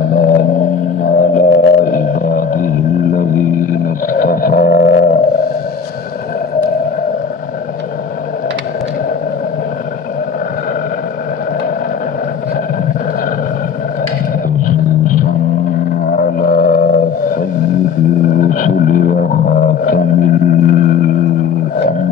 وسلام على عباده الذين اصطفى خصوصا على سيد الرسل وخاتم الأنبياء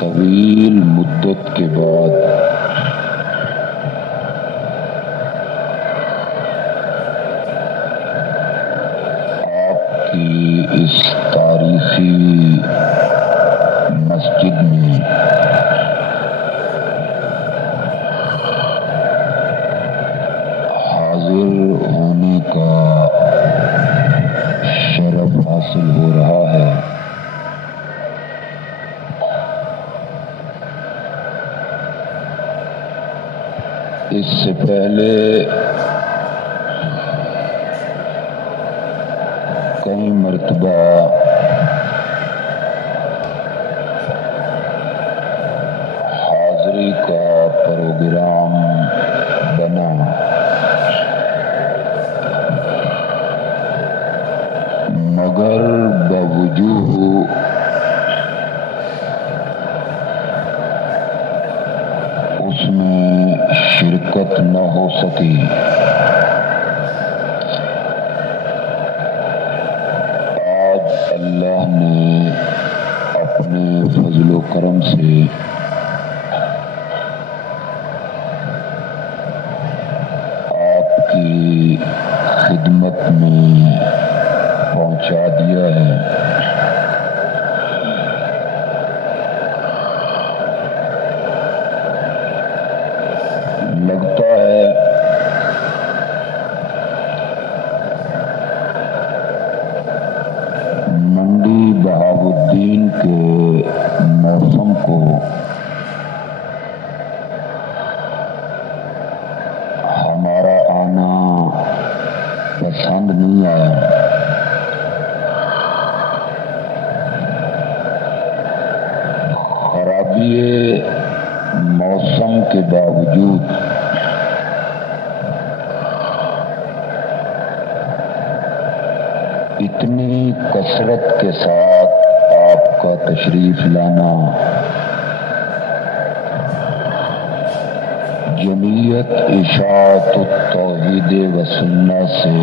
طویل مدت کے بعد اس تاریخی مسجد میں اس سے پہلے کئی مرتبہ حاضری کا پروگرام بنا، مگر باوجود اس میں شرکت نہ ہو سکی۔ آج اللہ نے اپنے فضل و کرم سے آپ کی خدمت میں پہنچا دیا ہے۔ لگتا ہے منڈی بہاؤالدین کے موسم کو ہمارا آنا پسند نہیں آیا۔ خرابی موسم کے باوجود اتنی کثرت کے ساتھ آپ کا تشریف لانا جمعیت اشاعت التوحید و سنت سے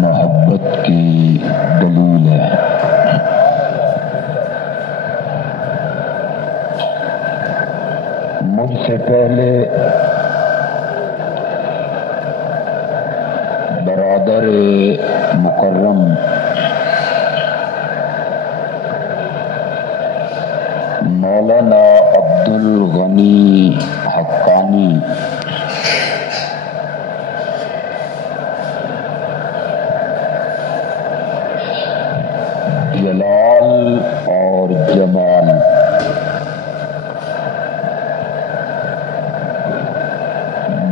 محبت کی دلیل ہے۔ مجھ سے پہلے برادر مکرم مولانا عبدالغنی حقانی جلال اور جمال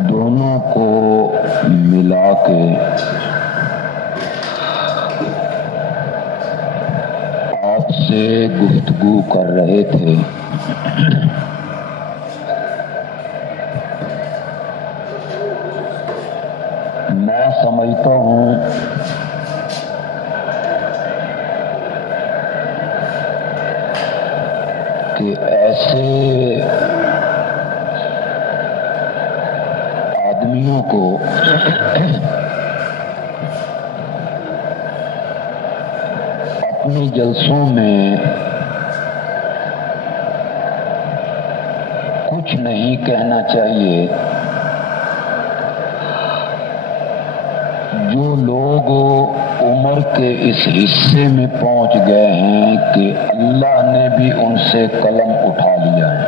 دونوں کو ملا کے آپ سے گفتگو کر رہے تھے۔ میں سمجھتا ہوں کہ ایسے آدمیوں کو اپنے جلسوں میں کچھ نہیں کہنا چاہیے۔ جو لوگ عمر کے اس حصے میں پہنچ گئے ہیں کہ اللہ نے بھی ان سے قلم اٹھا لیا ہے،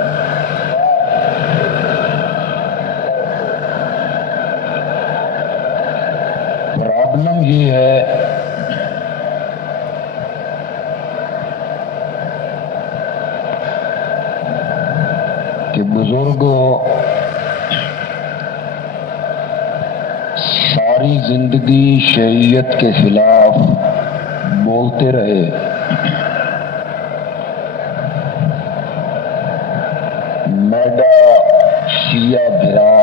پرابلم یہ ہے کہ بزرگوں ساری زندگی شریعت کے خلاف بولتے رہے، میڈا شیعہ بھرا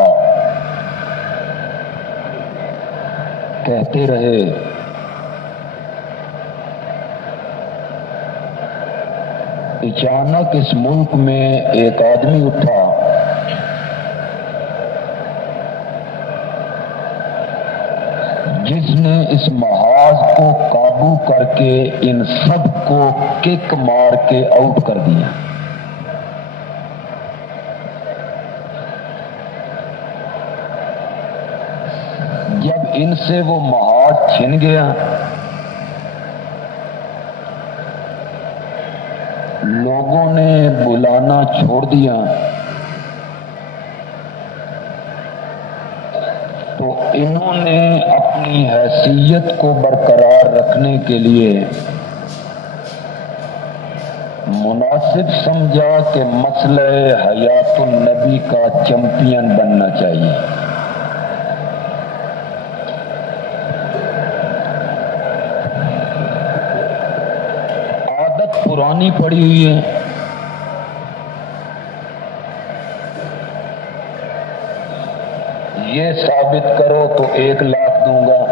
کہتے رہے، اچانک اس ملک میں ایک آدمی اٹھا جس نے اس محاذ کو قابو کر کے ان سب کو کک مار کے آؤٹ کر دیا۔ جب ان سے وہ محاذ چھن گیا، لوگوں نے بلانا چھوڑ دیا، تو انہوں نے اپنی حیثیت کو برقرار رکھنے کے لیے مناسب سمجھا کہ مسئلہ حیات النبی کا چیمپئن بننا چاہیے. عادت پرانی پڑی ہوئی ہے. یہ ثابت کرو تو 1 لاکھ دوں گا،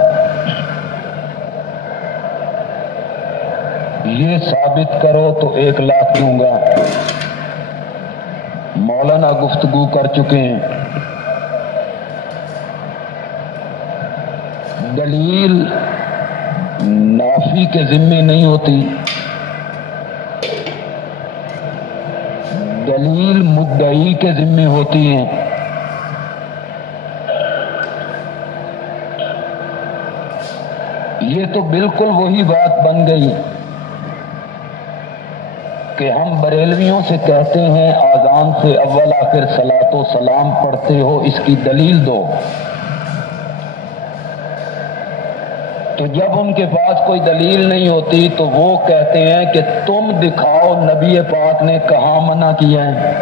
یہ ثابت کرو تو 1 لاکھ دوں گا. مولانا گفتگو کر چکے ہیں. دلیل نافی کے ذمے نہیں ہوتی، دلیل مدعی کے ذمے ہوتی ہیں. یہ تو بالکل وہی بات بن گئی کہ ہم بریلویوں سے کہتے ہیں آذان سے اول آخر صلاۃ و سلام پڑھتے ہو، اس کی دلیل دو. تو جب ان کے پاس کوئی دلیل نہیں ہوتی تو وہ کہتے ہیں کہ تم دکھاؤ نبی پاک نے کہاں منع کیا ہے.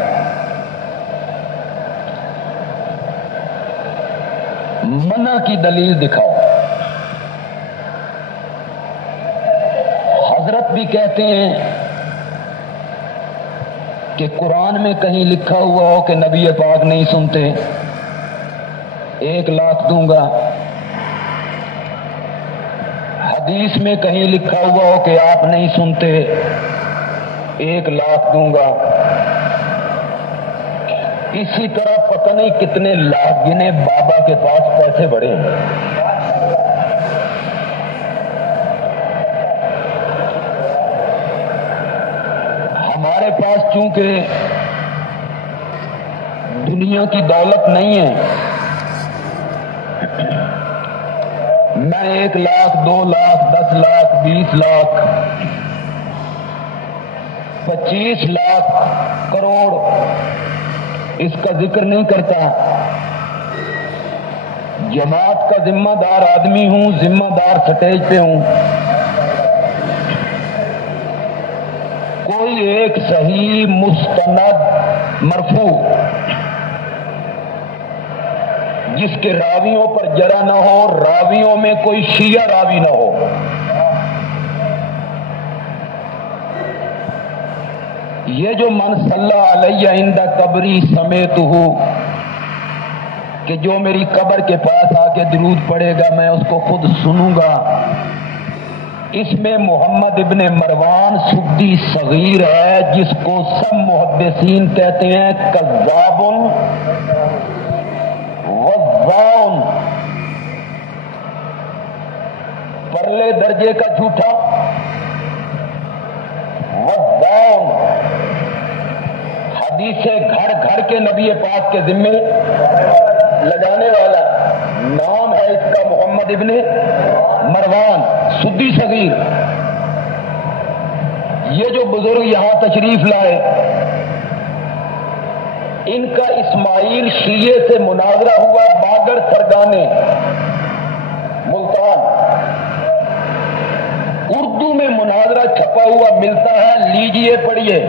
منع کی دلیل دکھاؤ. حضرت بھی کہتے ہیں کہ قرآن میں کہیں لکھا ہوا ہو کہ نبی پاک نہیں سنتے، 1 لاکھ دوں گا. حدیث میں کہیں لکھا ہوا ہو کہ آپ نہیں سنتے، 1 لاکھ دوں گا. اسی طرح پتہ نہیں کتنے لاکھ گنے بابا کے پاس پیسے بڑے ہیں. ہمارے پاس چونکہ دنیا کی دولت نہیں ہے، میں 1 لاکھ 2 لاکھ 10 لاکھ 20 لاکھ 25 لاکھ کروڑ اس کا ذکر نہیں کرتا. جماعت کا ذمہ دار آدمی ہوں، ذمہ دار سٹیج پہ ہوں. کوئی ایک صحیح مستند مرفوع جس کے راویوں پر جرح نہ ہو، راویوں میں کوئی شیعہ راوی نہ ہو. یہ جو من صلی علیہ عند قبری سمیتہ، کہ جو میری قبر کے پاس آ کے درود پڑے گا میں اس کو خود سنوں گا، اس میں محمد ابن مروان سدی صغیر ہے، جس کو سب محدثین کہتے ہیں کذاب وضاع، پرلے درجے کا جھوٹا، وضاع، حدیثیں گھڑ گھڑ کے نبی پاک کے ذمے لگانے والا. نام ہے اس کا محمد ابن مروان سدی صغیر. یہ جو بزرگ یہاں تشریف لائے، ان کا اسماعیل شیعہ سے مناظرہ ہوا باگر سرگانے ملتان. اردو میں مناظرہ چھپا ہوا ملتا ہے، لیجئے پڑھیے.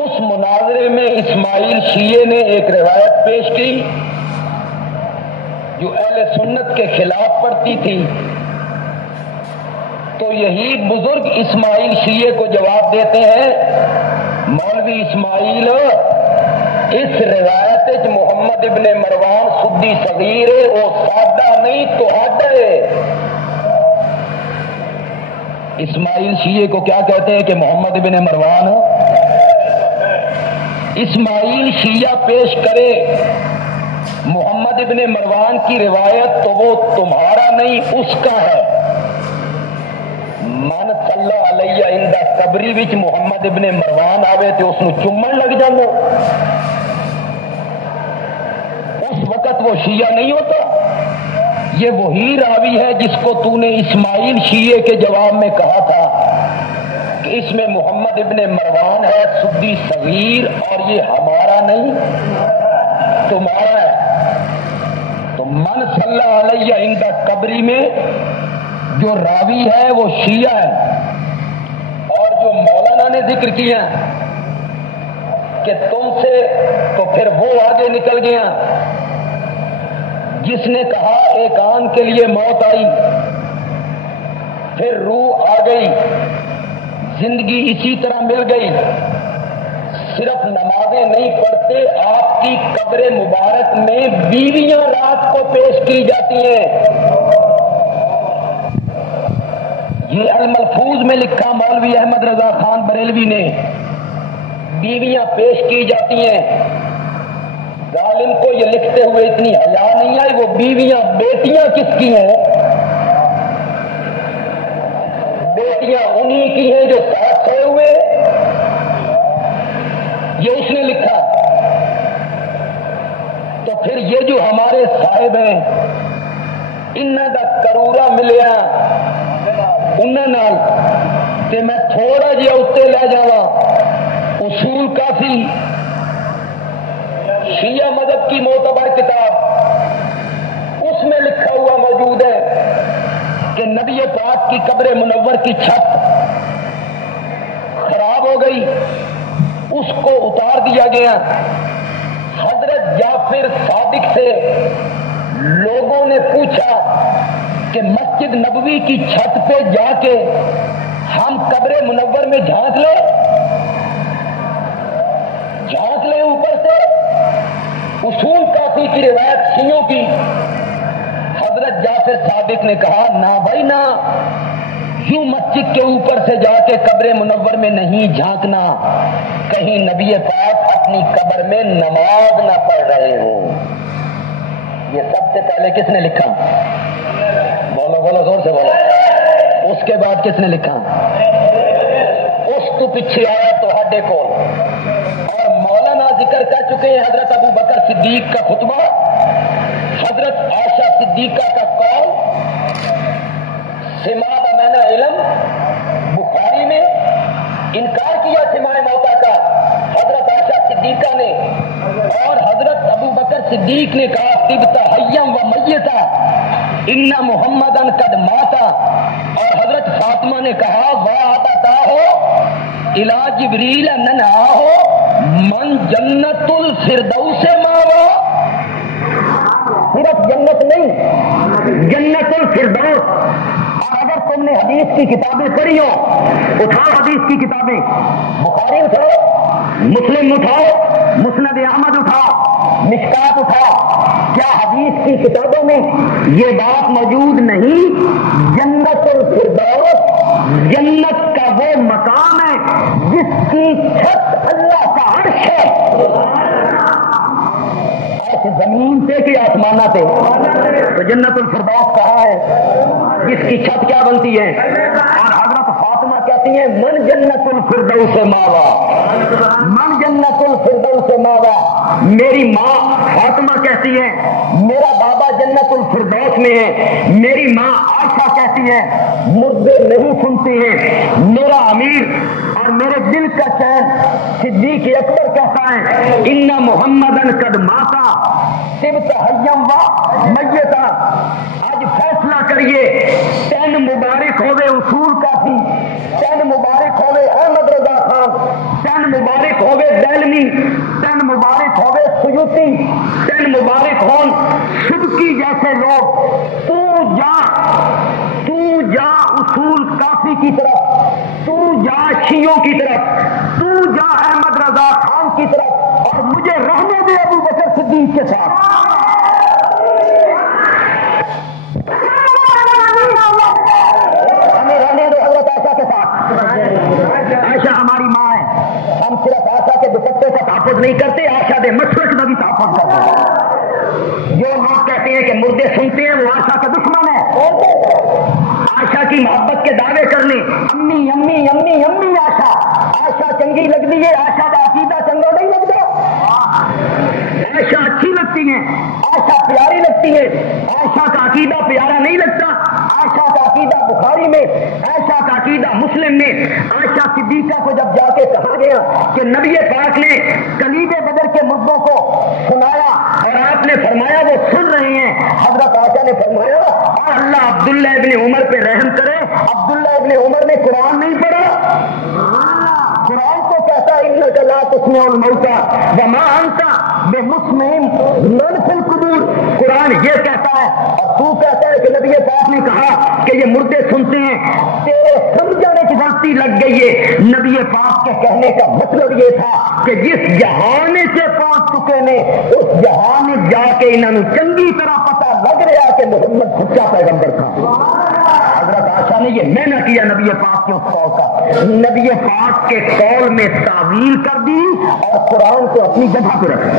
اس مناظرے میں اسماعیل شیعہ نے ایک روایت پیش کی جو اہل سنت کے خلاف پڑتی تھی. تو یہی بزرگ اسماعیل شیعہ کو جواب دیتے ہیں، مولوی اسماعیل اس روایت محمد ابن مروان سدی صغیر وہ سادہ نہیں تو ہڈ ہے. اسماعیل شیعہ کو کیا کہتے ہیں کہ محمد ابن مروان. اسماعیل شیعہ پیش کرے محمد ابن مروان کی روایت تو وہ تمہارا نہیں اس کا ہے. من صلی علیہ عند قبری وچ محمد ابن مروان آوے تو اس نو چومن لگ جاندے، اس وقت وہ شیعہ نہیں ہوتا. یہ وہی راوی ہے جس کو تو نے اسماعیل شیعہ کے جواب میں کہا تھا کہ اس میں محمد ابن مروان ہے سدی صغیر اور یہ ہمارا نہیں تمہارا ہے. تو من صلی علیہ عند قبری میں جو راوی ہے وہ شیعہ ہے نے ذکر کیا کہ تم سے تو پھر وہ آگے نکل گیا جس نے کہا ایک آن کے لیے موت آئی، پھر روح آ گئی، زندگی اسی طرح مل گئی، صرف نمازیں نہیں پڑھتے، آپ کی قبر مبارک میں بیویاں رات کو پیش کی جاتی ہیں۔ یہ الملفوظ میں لکھا مولوی احمد رضا خان بریلوی نے، بیویاں پیش کی جاتی ہیں۔ ظالم کو یہ لکھتے ہوئے اتنی حیا نہیں آئی، وہ بیویاں بیٹیاں کس کی ہیں؟ بیٹیاں انہی کی ہیں جو ساتھ سوئے ہوئے، یہ اس نے لکھا۔ تو پھر یہ جو ہمارے صاحب ہیں، انہاں دا کرورا ملیا انہاں نال کہ میں تھوڑا جہا اتنے لے جاواں، اصول کافی شیعہ مذہب کی معتبر کتاب، اس میں لکھا ہوا موجود ہے کہ نبی پاک کی قبر منور کی چھت خراب ہو گئی، اس کو اتار دیا گیا۔ حضرت جعفر صادق سے لوگوں نے پوچھا کہ مسجد نبوی کی چھت پہ جا کے ہم قبر منور میں جھانک لیں اوپر سے؟ اصول کافی کی روایت شیعوں کی، حضرت جعفر صادق نے کہا نہ بھائی نہ، یوں مسجد کے اوپر سے جا کے قبر منور میں نہیں جھانکنا، کہیں نبی پاک اپنی قبر میں نماز نہ پڑھ رہے ہو۔ یہ سب سے پہلے کس نے لکھا؟ بولو بولو زور سے بولو۔ اس کے بعد کس نے لکھا؟ اس تو پیچھے آیا تو ہڈے کو، اور مولانا ذکر کر چکے ہیں حضرت ابو بکر صدیق کا خطبہ، حضرت عائشہ صدیقہ کا قول، سماع امانہ علم بخاری میں انکار کیا سماع موتا کا حضرت عائشہ صدیقہ نے، اور حضرت ابو بکر صدیق نے کہا طبت حیم و میتا ان محمدن قد ماتا، اور حضرت فاطمہ نے کہا وعدتا ہو الی جبریل ننہا ہو من جنت الفردوس ماوا۔ صرف جنت نہیں، جنت الفردوس۔ اور اگر تم نے حدیث کی کتابیں پڑھی ہو، اٹھاؤ حدیث کی کتابیں، بخاری اٹھاؤ، مسلم اٹھاؤ، مسند احمد اٹھاؤ، مشکات اٹھاؤ، کیا حدیث کی کتابوں میں یہ بات موجود نہیں؟ جنت الفردوس جنت کا وہ مقام ہے جس کی چھت اللہ کا عرش ہے۔ زمین سے کہ آسمانہ سے؟ تو جنت الفردوس کہاں ہے جس کی چھت کیا بنتی ہے؟ اور حضرت فاطمہ کہتی ہیں من جنت الفردوس ماوا، من جنت الفردوس ماوا۔ میری ماں فاطمہ کہتی ہے میرا بابا جنت الفردوس میں ہے، میری ماں عائشہ کہتی ہے مردے نہیں سنتے ہیں، میرا امیر اور میرے دل کا چین صدیق اکبر کہتا ہے ان محمدن قد ماتا طبت حیم و میتا۔ آج فیصلہ کریے، تین مبارک ہوئے اصول کافی، تین مبارک ہوئے احمد رضا خان، تین مبارک ہوئے دہلوی، تین مبارک ہوئے سیوطی، تین مبارک ہون سبکی جیسے لوگ۔ تو جا اصول کافی کی طرف، تو جا شیعوں کی طرف، تو جا احمد رضا خان کی طرف، اور مجھے رہنے دے ابو بکر صدیق کے ساتھ۔ ہمیں رہنے دو حضرت عائشہ کے ساتھ۔ عائشہ ہماری ماں ہے، ہم صرف عائشہ کے دوپٹے کا تحفظ نہیں کرتے، عائشہ کے مشرق کا بھی تحفظ کرتے ہیں۔ جو لوگ کہتے ہیں کہ مردے سنتے ہیں وہ عائشہ کا دشمن ہے، عائشہ کی محبت کے دعوے کرنے، امی امی امی امی عائشہ چنگی لگتی ہے، عائشہ کا عقیدہ چنگا نہیں لگتا، عائشہ اچھی لگتی ہے، عائشہ پیاری لگتی ہے، عائشہ کا عقیدہ پیارا نہیں لگتا، عائشہ کا عقیدہ بخاری میں، عائشہ کا عقیدہ مسلم میں۔ عائشہ صدیقہ کو جب جا کے کہا گیا کہ نبی پاک نے کلیب بدر کے مردوں کو سنایا اور آپ نے فرمایا وہ سن رہے ہیں، حضرت عائشہ نے فرمایا اللہ عبداللہ ابن عمر پہ رحم کرے، عبداللہ ابن عمر نے قرآن نہیں پڑھا، قرآن تو کہتا ہے انک لا تسمع الموتى وما انت بمسمع من في القبور. قرآن یہ کہتا ہے اور تو کہتا ہے کہ نبی پاک نے کہا کہ یہ مردے سنتے ہیں. تیرے سمجھنے کی غلطی لگ گئی ہے. نبی پاک کے کہنے کا مطلب یہ تھا کہ جس جہان سے پہنچ چکے نے اس جہان میں جا کے انہوں نے چنگی طرح پتہ لگ رہا کہ محمد سچا پیغمبر تھا. حضرت عائشہ نے یہ میں نہ کیا نبی پاک کے اس قول کا. نبی پاک کے قول میں تعویل کر دی اور قرآن کو اپنی جگہ پہ رکھا.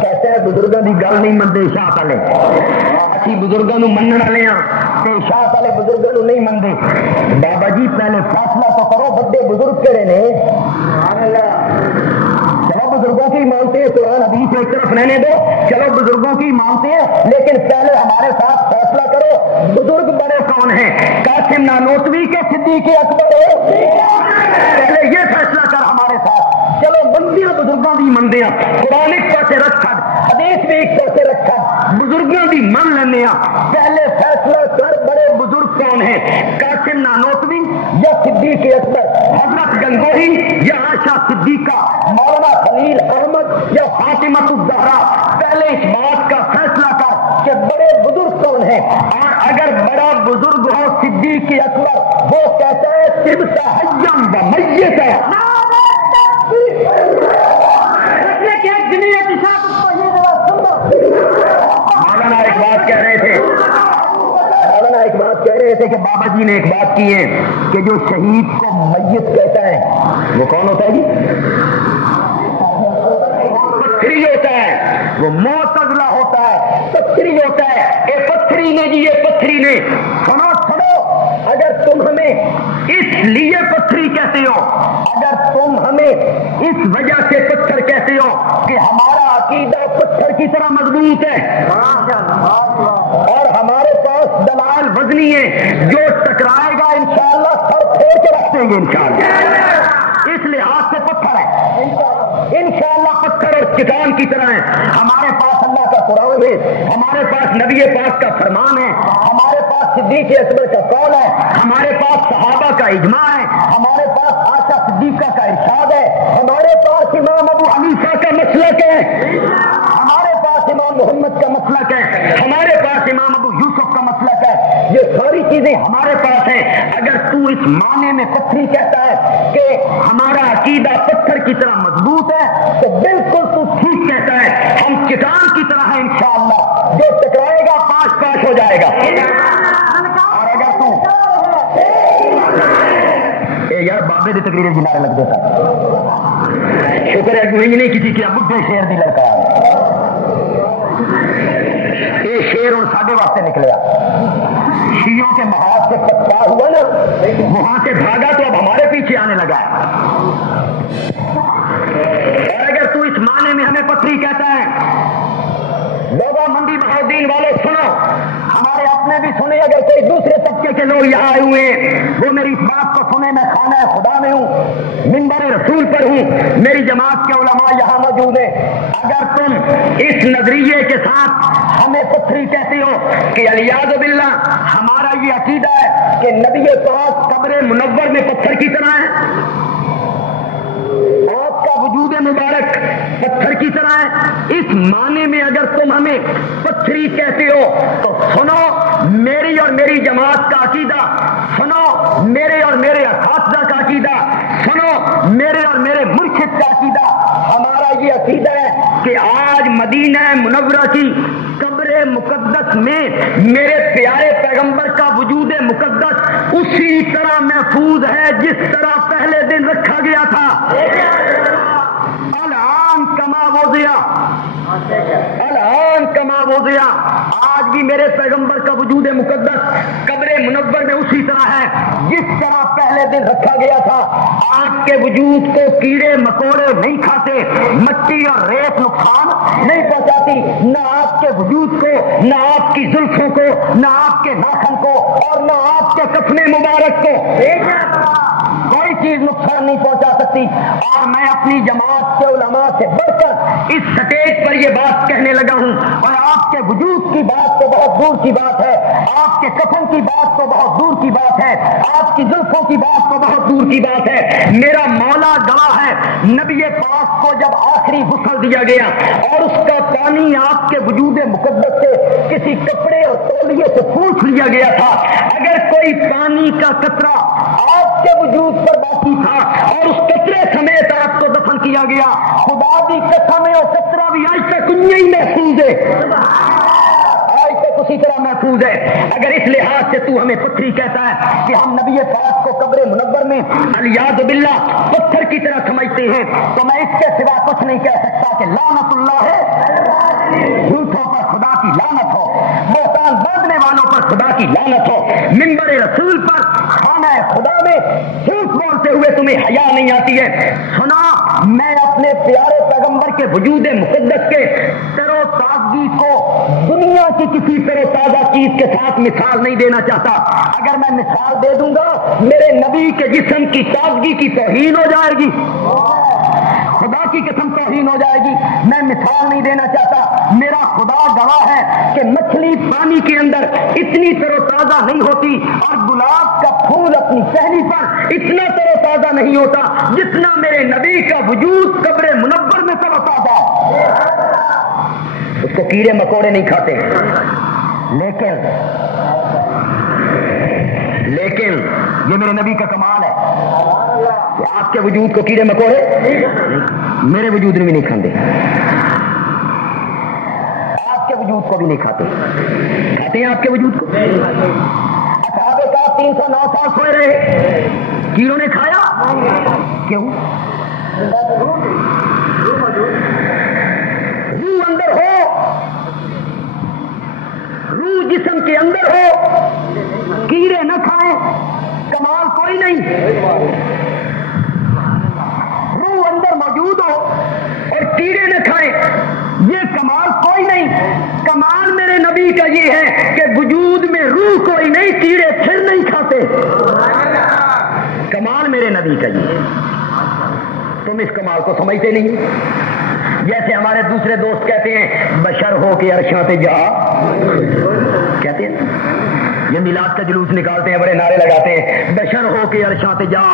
کہتے ہیں بزرگوں کی گل نہیں منتے شاہ والے. اسی بزرگوں مننے والے ہاں شاہ والے بزرگوں نہیں منتے. بابا جی پہلے فیصلہ تو کرو بڑے بزرگ کہڑے نے. چلو بزرگوں کی مانتے ہیں قرآن حدیث ایک طرف رہنے دو. چلو بزرگوں کی مانتے ہیں لیکن پہلے ہمارے ساتھ فیصلہ کرو بزرگ بڑے کون ہیں. قاسم نانوتوی کے صدیق اکبر پہلے یہ فیصلہ کر ہمارے ساتھ. چلو بندیاں بزرگوں کی منتے ہیں. قرآن ایک پاسے رکھا حدیث بھی ایک پاسے رکھا بزرگوں کی من لینے. پہلے فیصلہ کر بڑے بزرگ کون ہیں. قاسم نانوتوی یا صدیق اکبر, حضرت گنگوہی یا عائشہ صدیقہ, مولانا خلیل احمد یا فاطمہ الزہرا. پہلے اس بات کا فیصلہ کر کہ بڑے بزرگ کون ہیں. اور اگر بڑا بزرگ ہو صدیق اکبر وہ کہتا ہے طبت حیم و میت ہے. مولانا ایک بات کہہ رہے تھے کہ بابا جی نے ایک بات کی ہے کہ جو شہید کو میت کہتا ہے وہ کون ہوتا ہے جی. پتھری ہوتا ہے. وہ معتزلہ ہوتا ہے, پتھری ہوتا ہے. اے پتھری نے جی یہ پتھری نے سنو اگر تم ہمیں اس لیے پتھری کہتے ہو, اگر تم ہمیں اس وجہ سے پتھر کہتے ہو کہ ہمارا عقیدہ پتھر کی طرح مضبوط ہے اور ہمارے پاس دلائل وزنی ہے, جو ٹکرائے گا انشاءاللہ سر پھیر کے رکھ دیں گے انشاءاللہ. اس لحاظ سے پتھر ہے انشاءاللہ پتھر اور چٹان کی طرح ہے. ہمارے پاس اللہ کا قرآن ہے, ہمارے پاس نبی پاک کا فرمان ہے, ہمارے پاس صدیق اکبر کا قول ہے, ہمارے پاس صحابہ کا اجماع ہے, ہمارے پاس عائشہ صدیقہ کا ارشاد ہے, ہمارے پاس امام ابو حنیفہ کا مسلک ہے, ہمارے پاس امام محمد کا مسلک ہے, ہمارے پاس امام ابو یوسف کا مسلک ہے. یہ ساری چیزیں ہمارے پاس ہیں. اگر تو اس معنی میں پتھری کہتا ہے کہ ہمارا عقیدہ پتھر کی طرح مضبوط ہے تو بالکل تو ٹھیک کہتا ہے. ہم چٹان کی طرح ہیں انشاءاللہ, جو ٹکرائے گا پاش پاش ہو جائے گا. اور اگر تو یار بابے کی تقریر کنارے لگ دیتا شکر ہے کہ نہیں کسی کیا بڈھے شیر دی لڑکا یہ شیر اور ساڈے واسطے نکلیا. شیعوں کے محاذ سے پکا ہوا نا, وہاں سے بھاگا تو اب ہمارے پیچھے آنے لگا ہے. اور اگر تو اس معنی میں ہمیں پتھری کہتا ہے, لوگوں منڈی بہاؤدین والے سنو, ہمارے اپنے بھی سنے, اگر کوئی دوسرے طبقے کے لوگ یہاں آئے ہوئے ہیں وہ میری اس بات کو سنے. میں خانہ خدا میں ہوں, منبر رسول پر ہوں, میری جماعت کے علماء یہاں موجود ہیں. اگر تم اس نظریے کے ساتھ ہمیں پتھری کہتے ہو کہ الیاذ باللہ ہمارا یہ عقیدہ ہے کہ نبی پاک قبر منور میں پتھر کی طرح ہے, آپ کا وجود مبارک پتھر کی طرح ہے, اس معنی میں اگر تم ہمیں پتھری کہتے ہو تو سنو میری اور میری جماعت کا عقیدہ, سنو میرے اور میرے اساتذہ کا عقیدہ, سنو میرے اور میرے مرشد کا عقیدہ. ہمارا یہ عقیدہ ہے کہ آج مدینہ منورہ کی قبر مقدس میں میرے پیارے پیغمبر کا وجود مقدس اسی طرح محفوظ ہے جس طرح پہلے دن رکھا گیا تھا. الان کما وضع, الان کما وضع, آج بھی میرے پیغمبر کا وجود مقدس قبر منور میں اسی طرح ہے جس طرح پہلے دن رکھا گیا تھا. آپ کے وجود کو کیڑے مکوڑے نہیں کھاتے, مٹی اور ریت نقصان نہیں پہنچاتی, نہ آپ کے وجود کو, نہ آپ کی زلفوں کو, نہ آپ کے ناخن کو, اور نہ آپ کے کفن مبارک کو کوئی چیز نقصان نہیں پہنچا سکتی. اور میں اپنی جماعت کے علماء سے بڑھ کر اس سٹیج پر یہ بات کہنے لگا ہوں, اور آپ کے وجود کی بات تو بہت دور کی بات ہے, آپ کے کفن کی بات تو بہت دور کی بات ہے، آپ کی زلفوں کی بات تو بہت دور کی بات ہے، میرا مولا گواہ ہے، نبی پاک کو جب آخری غسل دیا گیا اور اس کا پانی آپ کے وجود مقدس سے کسی کپڑے اور تولیے سے پوچھ لیا گیا تھا، اگر کوئی پانی کا قطرہ آپ کے وجود پر باقی تھا اور اس قطرے سمیت آپ کو دفن کیا گیا، خدا کی قسم ہے وہ قطرہ بھی آج تک نہیں محفوظ ہے، آج تک اسی طرح محفوظ ہے۔ اگر اس لحاظ سے تو ہمیں پتھری کہتا ہے کہ ہم نبی پاک کو قبر منور میں الیاذ باللہ پتھر کی طرح سمجھتے ہیں، تو میں اس کے سوا کچھ نہیں کہہ سکتا کہ لعنت اللہ ہے، جھوٹوں پر خدا کی لعنت ہو، بہتان باندھنے والوں پر خدا کی لعنت ہو، منبر رسول پر خانہ خدا میں جھوٹ بولتے ہوئے تمہیں حیا نہیں آتی ہے۔ سنا، میں اپنے پیارے پیغمبر کے وجود مقدس کے تر و تازگی کو دنیا کی کسی تر و تازہ چیز کے ساتھ مثال نہیں دینا چاہتا، اگر میں مثال دے دوں گا میرے نبی کے جسم کی تازگی کی توہین ہو جائے گی، خدا کی قسم توہین ہو جائے گی، میں مثال نہیں دینا چاہتا، میرا خدا گواہ ہے کہ مچھلی پانی کے اندر اتنی تر و تازہ نہیں ہوتی اور گلاب کا پھول اپنی ٹہنی پر اتنا تر و تازہ نہیں ہوتا جتنا میرے نبی کا وجود قبر منور میں تر و تازہ ہے۔ اس کو کیڑے مکوڑے نہیں کھاتے، لیکن یہ میرے نبی کا کمال ہے کہ آپ کے وجود کو کیڑے مکوڑے میرے وجود میں بھی نہیں کھاتے، آپ کے وجود کو بھی نہیں کھاتے ہیں آپ کے وجود کو۔ اصحاب کہف 309 سال سوئے رہے، کیڑوں نے کھایا کیوں؟ روح اندر ہو، روح جسم کے اندر ہو، کیڑے نہ کھائیں، کمال کوئی نہیں۔ روح اندر موجود ہو اور کیڑے نہ کھائیں، یہ کمال کوئی نہیں۔ کمال میرے نبی کا یہ ہے کہ وجود میں روح کوئی نہیں، کیڑے پھر نہیں کھاتے، کمال میرے نبی کا یہ ہے۔ تم اس کمال کو سمجھتے نہیں، جیسے ہمارے دوسرے دوست کہتے ہیں بشر ہو کے عرشاں پہ جا، کہتے ہیں یہ میلاد کا جلوس نکالتے ہیں، بڑے نعرے لگاتے ہیں بشر ہو کے عرشاں پہ جا،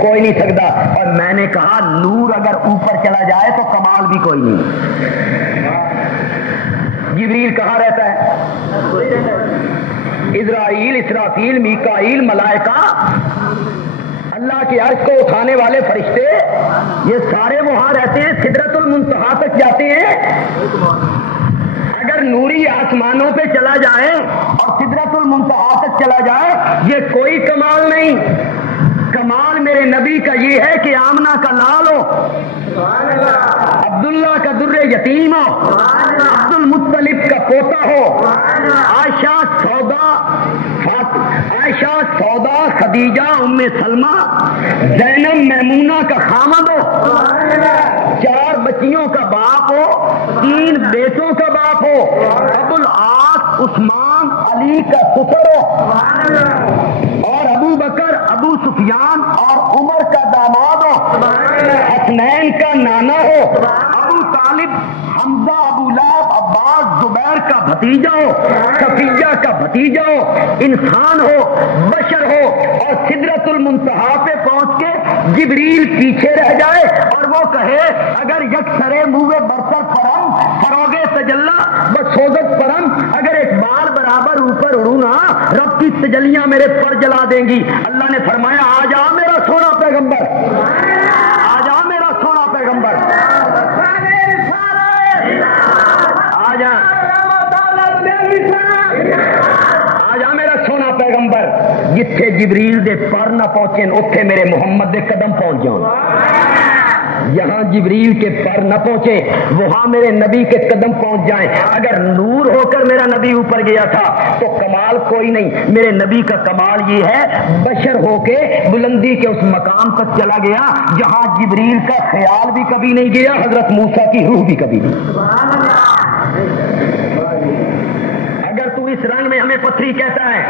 کوئی نہیں سکتا۔ اور میں نے کہا نور اگر اوپر چلا جائے تو کمال بھی کوئی نہیں۔ جبریل کہاں رہتا ہے؟ اسرائیل، اسرافیل، میکائیل، ملائکہ، اللہ کے عرش کو اٹھانے والے فرشتے، یہ سارے وہاں رہتے ہیں، سدرۃ المنتہا تک جاتے ہیں۔ اگر نوری آسمانوں پہ چلا جائے اور سدرۃ المنتہا تک چلا جائے، یہ کوئی کمال نہیں۔ کمال میرے نبی کا یہ ہے کہ آمنہ کا لال ہو، عبداللہ کا در یتیم ہو، عبد المطلب کا پوتا ہو، عائشہ سودا خدیجہ ام سلمہ زینب میمونہ کا خامد ہو، 4 بچیوں کا باپ ہو، 3 بیٹوں کا باپ ہو، ابو العاص عثمان علی کا سسر ہو، اور ابو بکر ابو سفیان اور عمر کا داماد ہو، حسنین کا نانا ہو، ابو طالب حمزہ ابو لہب عباس زبیر کا بھتیجا ہو، صفیہ کا بھتیجا ہو، انسان ہو، بشر ہو، اور سدرۃ المنتہا پہ پہنچ کے جبریل پیچھے رہ جائے اور وہ کہے اگر یکسرے منہ برسر پرم فروغ تجلا بسوزت پرم، اگر ایک بال برابر اوپر اڑوں نا رب کی تجلیاں میرے پر جلا دیں گی۔ اللہ نے فرمایا آ جا میرا سونا پیغمبر، آ جا میرا سونا پیغمبر، آ جا میرا سونا پیغمبر۔ جتھے جبریل دے پر نہ پہنچے اتھے میرے محمد دے قدم پہنچ جاؤں، یہاں جبریل کے پر نہ پہنچے وہاں میرے نبی کے قدم پہنچ جائیں۔ اگر نور ہو کر میرا نبی اوپر گیا تھا تو کمال کوئی نہیں، میرے نبی کا کمال یہ ہے بشر ہو کے بلندی کے اس مقام تک چلا گیا جہاں جبریل کا خیال بھی کبھی نہیں گیا، حضرت موسیٰ کی روح بھی کبھی نہیں۔ اگر تو اس رنگ میں ہمیں پتھری کہتا ہے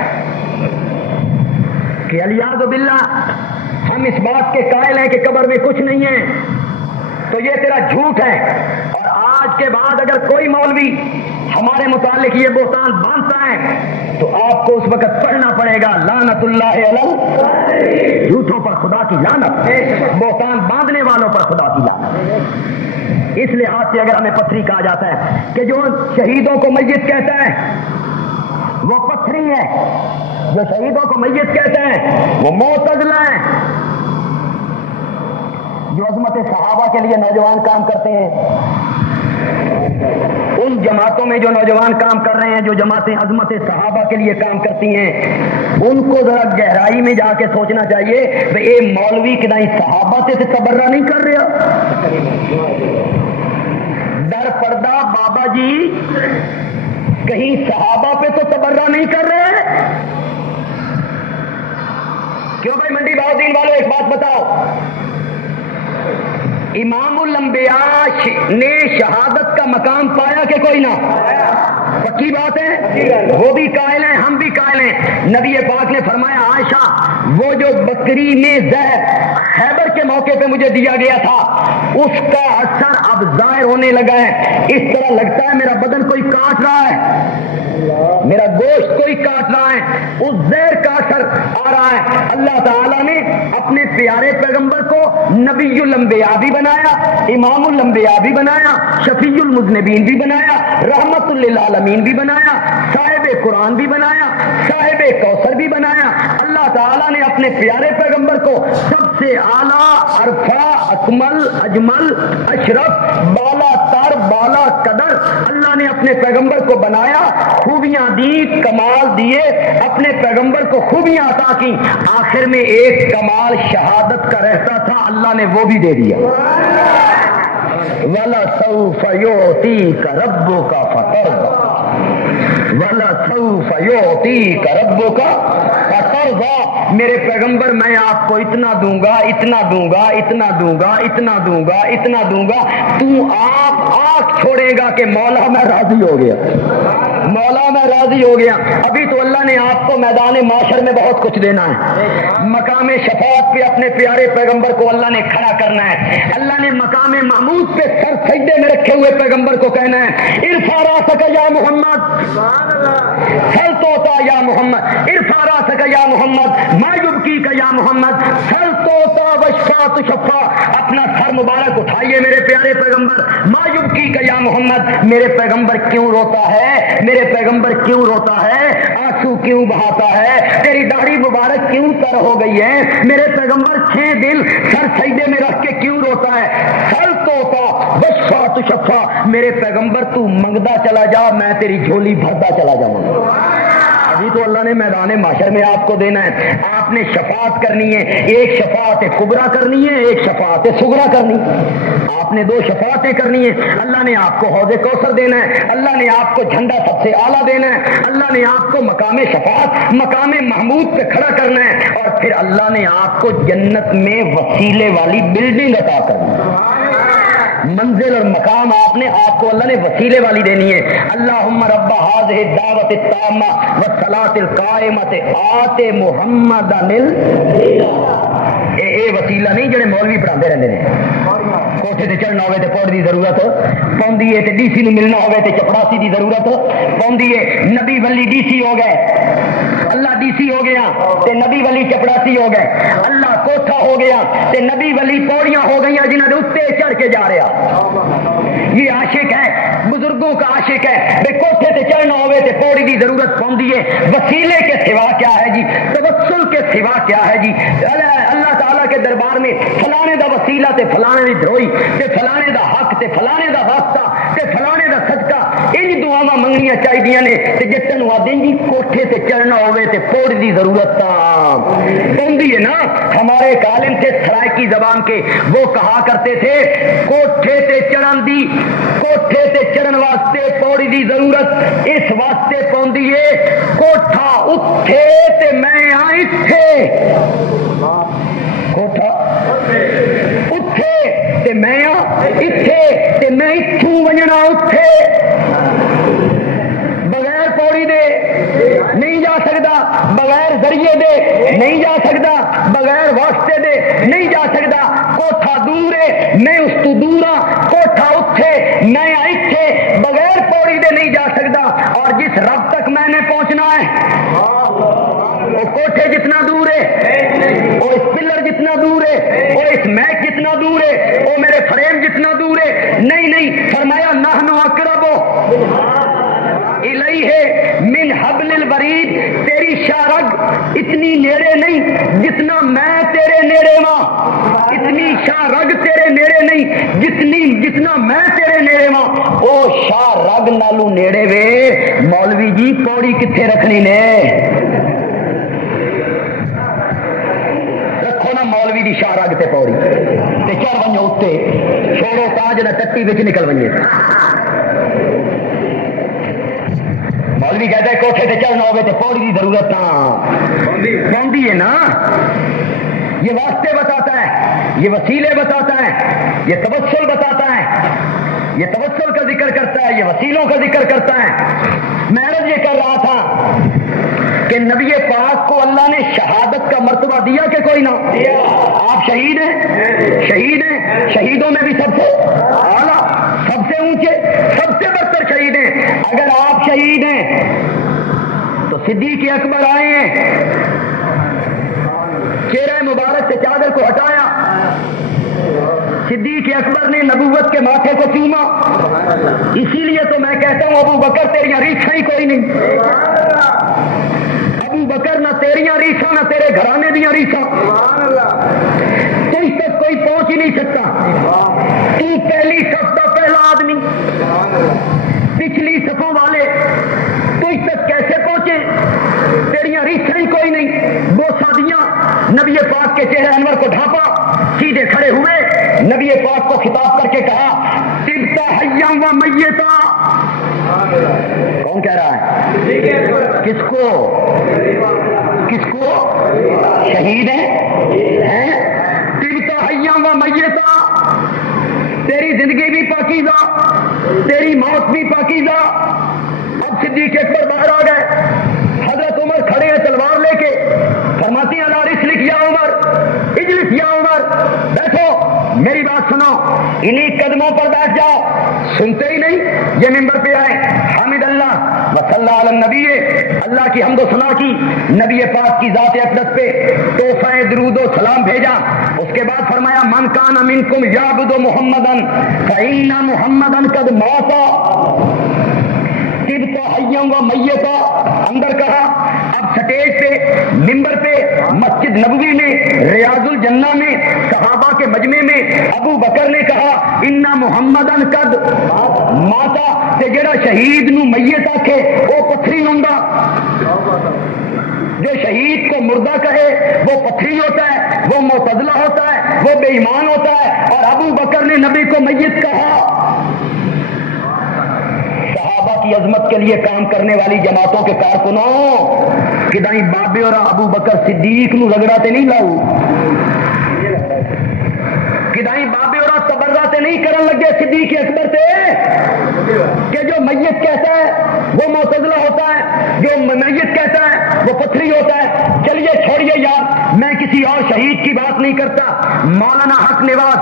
کہ الیاذ باللہ ہم اس بات کے قائل ہیں کہ قبر میں کچھ نہیں ہے، تو یہ تیرا جھوٹ ہے۔ اور آج کے بعد اگر کوئی مولوی ہمارے متعلق یہ بہتان باندھتا ہے تو آپ کو اس وقت پڑھنا پڑے گا لعنت اللہ علی جھوٹوں پر خدا کی لعنت، بہتان باندھنے والوں پر خدا کی لعنت۔ اس لحاظ سے اگر ہمیں پتھری کہا جاتا ہے کہ جو شہیدوں کو میت کہتا ہے وہ پتھری ہے، جو شہیدوں کو میت کہتا ہے وہ معتزلہ ہے، جو عظمت صحابہ کے لیے نوجوان کام کرتے ہیں، ان جماعتوں میں جو نوجوان کام کر رہے ہیں، جو جماعتیں عظمت صحابہ کے لیے کام کرتی ہیں، ان کو ذرا گہرائی میں جا کے سوچنا چاہیے کہ اے مولوی کدائی صحابہ سے تبرہ نہیں کر رہا، در پردہ بابا جی کہیں صحابہ پہ تو تبرہ نہیں کر رہے؟ کیوں بھائی منڈی بہاؤدین والوں ایک بات بتاؤ، امام الانبیاء نے شہادت کا مقام پایا کہ کوئی نہ؟ پکی بات ہے، وہ بھی قائل ہیں ہم بھی قائل ہیں۔ نبی پاک نے فرمایا عائشہ وہ جو بکری میں زہر خیبر کے موقع پہ مجھے دیا گیا تھا اس کا اثر اب ظاہر ہونے لگا ہے، اس طرح لگتا ہے میرا بدن کوئی کاٹ رہا ہے، میرا گوشت کوئی کاٹ رہا ہے، اس زہر کا اثر آ رہا ہے۔ اللہ تعالیٰ نے اپنے پیارے پیغمبر کو نبی الانبیاء بھی بنایا، امام الانبیاء بھی بنایا، شفیع المذنبین بھی بنایا، رحمت للعالمین بھی بنایا، صاحب قرآن بھی بنایا، صاحب کوثر بھی بنایا۔ اللہ تعالیٰ نے اپنے پیارے پیغمبر کو سب سے اعلیٰ، ارفع، اکمل، اجمل، اشرف، بالا تر، بالا قدر اللہ نے اپنے پیغمبر کو بنایا، خوبیاں دی، کمال دیے، اپنے پیغمبر کو خوبیاں عطا کی، آخر میں ایک کمال شہادت کا رہتا تھا، اللہ نے وہ بھی دے دیا۔ وَلَسَوْفَ يُعْطِيكَ رَبُّكَ فَتَرْضَىٰ وَلَسَوْفَ يُعْطِيكَ رَبُّكَ فَتَرْضَىٰ میرے پیغمبر میں آپ کو اتنا دوں گا، اتنا دوں گا، اتنا دوں گا، اتنا دوں گا، اتنا دوں گا، تو آپ آنکھ چھوڑے گا کہ مولا میں راضی ہو گیا، مولا میں راضی ہو گیا۔ ابھی تو اللہ نے آپ کو میدان معاشر میں بہت کچھ دینا ہے، مقام شفاعت پہ اپنے پیارے پیغمبر کو اللہ نے کھڑا کرنا ہے، اللہ نے مقام محمود پہ سر سجدے میں رکھے ہوئے پیغمبر کو کہنا ہے ارفع راسک یا محمد، سل توتا یا محمد، ارفع راسک یا محمد، ما یبکیک یا محمد، سل توتا واشفع تشفع، اپنا سر مبارک اٹھائیے میرے پیارے پیغمبر، ما یبکیک یا محمد، میرے پیغمبر کیوں روتا ہے، میرے پیغمبر کیوں روتا ہے، آنسو کیوں بہاتا ہے، تیری داڑھی مبارک کیوں تر ہو گئی ہے، میرے پیغمبر 6 دن سر سجدے میں رکھ کے کیوں روتا ہے، سل توتا واشفع تشفع، میرے پیغمبر تو منگدا چلا جا میں تیری جھولی بھرتا چلا جاؤں گا۔ ابھی تو اللہ نے میدان معاشر میں آپ کو دینا ہے، آپ نے شفاعت کرنی ہے، ایک شفاعت کبریٰ کرنی ہے، ایک شفاعت صغریٰ کرنی ہے، آپ نے 2 شفاعتیں کرنی ہے۔ اللہ نے آپ کو حوض کوثر دینا ہے، اللہ نے آپ کو جھنڈا سب سے اعلیٰ دینا ہے، اللہ نے آپ کو مقام شفاعت، مقام محمود پہ کھڑا کرنا ہے، اور پھر اللہ نے آپ کو جنت میں وسیلے والی بلڈنگ عطا کرنی ہے، منزل اور مقام آپ کو اللہ نے وسیلے والی دینی ہے۔ اللہم رب هذه الدعوۃ التامہ والصلاۃ القائمۃ آت محمدا اے وسیلہ نہیں جڑے مولوی پڑھاندے رہندے نے، کوٹھے تے چڑھنا ہوئے تے پوڑ دی ضرورت پوندی ہے، تے ڈی سی نو ملنا ہوئے تے چپڑاسی دی ضرورت پوندی ہے، نبی ولی ڈی سی ہو گئے، اللہ ڈی سی ہو گیا تے نبی ولی چپڑاسی ہو گئے، اللہ کوٹھا ہو گیا تے نبی ولی پوڑیاں ہو گئی جنہاں دے اوتے چڑھ کے جا رہا۔ یہ عاشق ہے، بزرگوں کا عاشق ہے، بے کوٹھے تے چڑھنا ہوئے تے پوڑی دی ضرورت پوندی ہے، وسیلے کے سوا کیا ہے جی، توسل کے سوا کیا ہے جی، اللہ تعالیٰ کے دربار میں فلانے دا وسیلہ تے فلانے دی دھروئی تے فلانے دا حق تے فلانے دا واسطہ تے فلانے دا صدقہ، ان دعاواں منگنیاں چاہیے نے تے جتن آدیں جی کوٹھے تے چڑھنا ہوئے تے پوڑ دی ضرورت پوندی ہے نا۔ ہمارے ایک عالم تھے سرائکی زبان کے، وہ کہا کرتے تھے کوٹھے تے چڑھن واسطے پوڑی دی ضرورت اس واسطے پوندی ہے کوٹھا اتھے تے میں ایتھے، کوٹھا اتھے تے میں ایتھے تے میں ایتھوں ونجنا اتھے، بغیر پوڑی دے نہیں جا سکتا، بغیر ذریعے دے نہیں جا سکتا، بغیر واسطے دے نہیں جا سکتا، کوٹھا دور ہے میں اس تو دور ہاں، کوٹھا اتھے میں ایتھے، بغیر پوڑی دے نہیں جا سکتا۔ جتنا میں تیرے نیڑے ماں او شاہ رگ نالو نیڑے وے مولوی جی پوڑی کتنے رکھنی نے رکھو نا مولوی دی شاہ رگ تے پوڑی تے چڑھ ونجو اتنے چھوڑو تاج نہ ٹٹی وچ نکل ونجے مولوی کہتا ہے کوٹھے تے چڑھنا ہوگے تے پوڑی کی ضرورت پوندی ہے نا یہ واسطے بتاتا ہے یہ وسیلے بتاتا ہے یہ توسل بتاتا ہے یہ توسل کا ذکر کرتا ہے یہ وسیلوں کا ذکر کرتا ہے میں عرض یہ کر رہا تھا کہ نبی پاک کو اللہ نے شہادت کا مرتبہ دیا کہ کوئی نہ آپ شہید ہیں شہیدوں میں بھی سب سے اعلیٰ سب سے اونچے سب سے برتر شہید ہیں اگر آپ شہید ہیں تو صدیق اکبر آئے ہیں چہرہ مبارک سے چادر کو ہٹایا صدیق اکبر نے نبوت کے ماتھے کو چوما اسی لیے تو میں کہتا ہوں ابو بکر تیریاں ریچھاں ہی کوئی نہیں ابو بکر نہ تیریاں ریچھاں نہ تیرے گھرانے دیاں ریچھاں تو اس تک کوئی پہنچ ہی نہیں سکتا تو پہلی صف کا پہلا آدمی پچھلی صفوں والے تو اس تک کیسے پہنچے تیریاں ریچھاں ہی کوئی نہیں دو صدیاں نبی پاک کے چہرے انور کو ڈھانپا سیدھے کھڑے ہوئے نبی پاک کو خطاب کر کے کہا طبتا حیا و میتا کون کہہ رہا ہے کس کو شہید ہیں طبتا حیا و میتا تیری زندگی بھی پاکیزہ تیری موت بھی پاکیزہ اب صدیق اکبر باہر آ گئے حضرت عمر کھڑے ہیں تلوار لے کے فرماتی ہیں اجلس یا عمر اجلس یا عمر بیٹھو میری بات سنو انہی قدموں پر بیٹھ جاؤ سنتے ہی نہیں یہ ممبر پہ آئے حامد اللہ وصلی علی النبی اللہ کی حمد و ثنا کی نبی پاک کی ذات اقدس پہ تحفہ درود و سلام بھیجا اس کے بعد فرمایا من کان منکم یعبد محمدا فإن محمدا قد مات طبتا حیا و میتا اندر کہا اب سٹیج پہ ممبر پہ مسجد نبوی میں ریاض الجنہ میں صحابہ کے مجمع میں ابو بکر نے کہا انا محمدن قد ماتا تے جڑا شہید نو میت آکھے وہ پتھری ہوندا جو شہید کو مردہ کہے وہ پتھری ہوتا ہے وہ معتزلہ ہوتا ہے وہ بے ایمان ہوتا ہے اور ابو بکر نے نبی کو میت کہا صحابہ کی عظمت کے لیے کام کرنے والی جماعتوں کے کارکنوں کدائی بابے اور ابو بکر صدیق نو رگڑاتے نہیں لاؤ کدائی بابے اور تبراتے نہیں کرن لگے صدیق اکبر سے کہ جو میت کہتا ہے وہ معتزلہ ہوتا ہے جو میت کہتا ہے وہ پتھری ہوتا ہے چلیے چھوڑیے یار میں کسی اور شہید کی بات نہیں کرتا مولانا حق نواز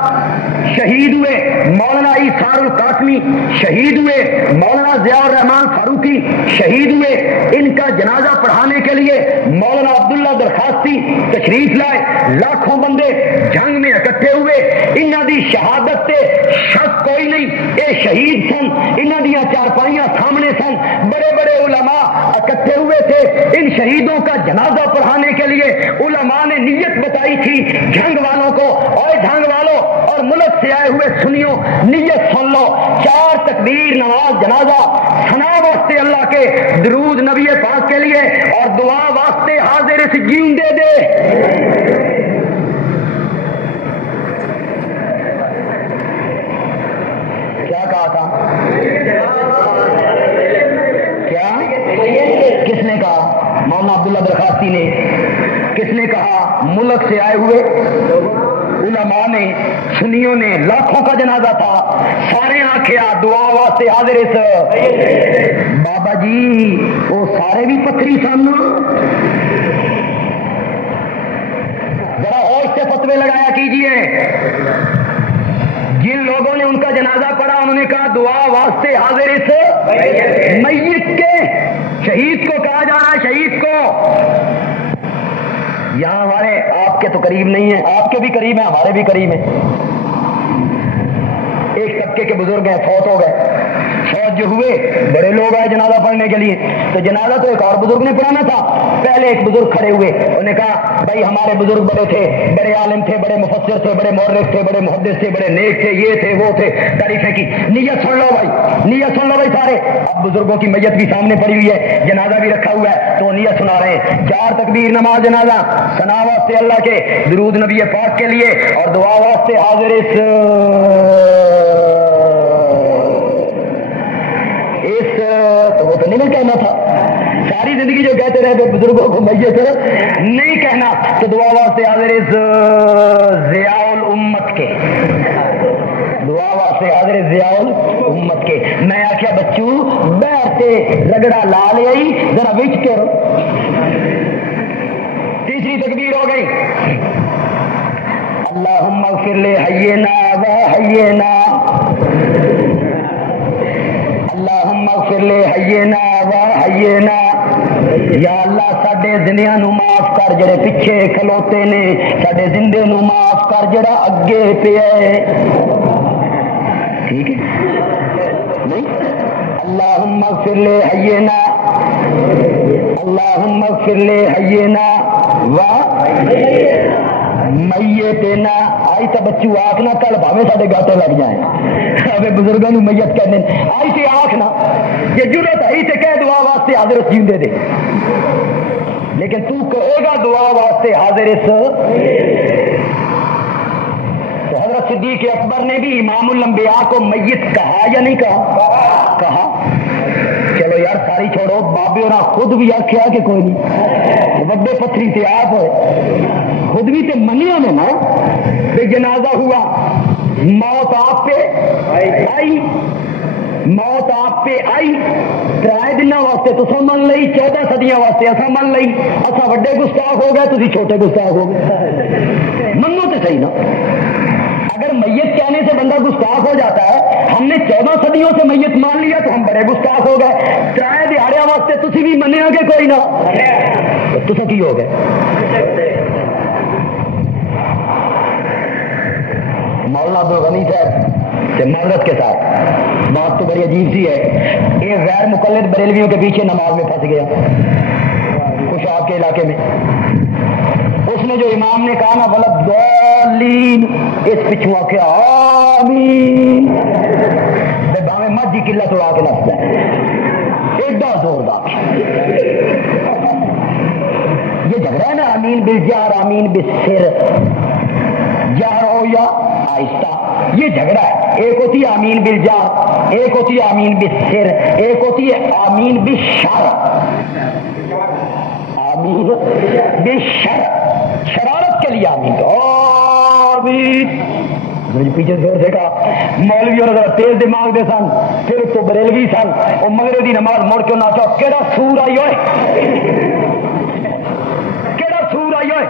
شہید ہوئے مولانا ایثار القاسمی شہید ہوئے مولانا ضیاء الرحمان فاروقی شہید ہوئے ان کا جنازہ پڑھانے کے لیے مولانا عبداللہ درخواستی تشریف لائے لاکھوں بندے جنگ میں اکٹھے ہوئے انہاں دی شہادت تے شک کوئی نہیں اے شہید سن انہاں دیاں چارپائیاں سامنے سن بڑے بڑے علماء اکٹھے ہوئے تھے ان شہیدوں کا جنازہ پڑھانے کے لیے علماء نے نیت بتائی تھی جنگ والوں کو اور جنگ والوں اور ملک سے آئے ہوئے سنیو نیت سن لو 4 تکبیر نماز جنازہ ثنا واسطے اللہ کے درود نبی پاک کے لیے اور دعا واسطے حاضر سے جیون دے دے کیا کہا تھا کیا کس نے کہا مولانا عبداللہ درخواستی نے کس نے کہا ملک سے آئے ہوئے علماء نے سنیوں نے لاکھوں کا جنازہ تھا سارے آنکھیا دعا واسطے حاضر اس بابا جی وہ سارے بھی پتھری سن ذرا ہوش سے فتوے لگایا کیجئے جن لوگوں نے ان کا جنازہ پڑھا انہوں نے کہا دعا واسطے حاضر اس میت کے شہید کو کہا جا رہا ہے شہید کو یہاں ہمارے آپ کے تو قریب نہیں ہیں آپ کے بھی قریب ہیں ہمارے بھی قریب ہیں ایک طبقے کے بزرگ ہیں فوت ہو گئے فوج جو ہوئے بڑے لوگ آئے جنازہ پڑھنے کے لیے، تو جنازہ تو ایک اور بزرگ نے پڑھانا تھا. پہلے ایک بزرگ کھڑے ہوئے، انہوں نے کہا بھائی ہمارے بزرگ بڑے تھے، بڑے عالم تھے، بڑے مفسر تھے، بڑے مورخ تھے، بڑے محدث تھے، بڑے نیک تھے، یہ تھے وہ تھے، تعریفیں کی. نیت سن لو بھائی، نیت سن لو بھائی سارے. اب بزرگوں کی میت بھی سامنے پڑی ہوئی ہے، جنازہ بھی رکھا ہوا ہے، تو نیت سنا رہے ہیں. 4 تکبیر نماز جنازہ، ثنا واسطے اللہ کے، درود نبی پاک کے لیے، اور دعا واسطے حاضر اس تو وہ تو نہیں کہنا تھا. ساری زندگی جو کہتے رہے تھے بزرگوں کو میت نہیں کہنا، تو دعا واسطے حاضر اس ضیاء الامت کے، دعا واسطے حاضر ضیاء الامت کے. میں آخیا بچوں بیٹھتے رگڑا لا لیا ذرا وچ کرو. تیسری تکبیر ہو گئی، اللہم اغفر لحینا و حینا، اللہم اغفر لحینا و حینا. یا اللہ ساڈے زندیاں نو معاف کر جڑے پیچھے کھلوتے نے، ساڈے زندے نو معاف کر جڑا اگے پیا ہے. ٹھیک ہے نہیں؟ اللہم اغفر لحینا، اللہم اغفر لحینا و میتنا. آئی تو بچوں آخنا کل بھاوے سارے گاٹے لگ جائیں، ہمیں بزرگوں نے میت کہنے آئی تے آخنا، یہ ضرورت آئی تے کہہ دعا واسطے حاضر اس جیندے دے، لیکن تو کہے گا دعا واسطے حاضر اس. تو حضرت صدیق اکبر نے بھی امام الانبیاء کو میت کہا یا نہیں کہا؟ کہا. چلو یار ساری چھوڑو، بابے اور خود بھی آخیا کہ کوئی نہیں، وڈے پتھری تے آپ ہوئے خود بھی تے منیا نے نا بے جنازہ ہوا، موت آپ پہ آئی، موت آپ پہ آئی. 3 دنوں واسطے تو من لئی، 14 صدیاں واسطے اصا من لئی. اصا وڈے گستاخ ہو گئے، تسی چھوٹے گستاخ ہو گئے. منو تو صحیح نا. اگر میت کہنے سے بندہ گستاخ ہو جاتا ہے، ہم نے 14 صدیوں سے میت مان لیا تو ہم بڑے گستاخ ہو گئے. 3 دہاڑیاں واسطے تسی بھی منیا کہ کوئی نہ، تو کی ہو گئے. مولانا عبدالغنی صاحب سے معذرت کے ساتھ بات تو بڑی عجیب سی ہے، یہ غیر مقلد بریلویوں کے پیچھے نماز میں پھنس گیا کچھ آپ کے علاقے میں. اس نے جو امام نے کہا نا ولد ضالین، اس پچھوا کے آمین باویں مجھ کی قلت اڑا کے نستا ہے، ایڈا زوردار. یہ جھگڑا ہے نا آمین بالجار آمین بالسر، جار ہو یا آہستہ، یہ جھگڑا ہے. ایک ہوتی ہے آمین بالجار، ایک ہوتی ہے آمین بالسر، ایک ہوتی ہے آمین بالشر. آمین بالشر شرارت کے لیے آمین آمین. پیچھے زور سے کہا مولوی اور ذرا تیز دماغ دے سن، پھر تو بریلوی سن، وہ مغرب دی نماز مڑ کے ناچا کیڑا سور آئی ہوئے، کیڑا سور آئی ہوئے.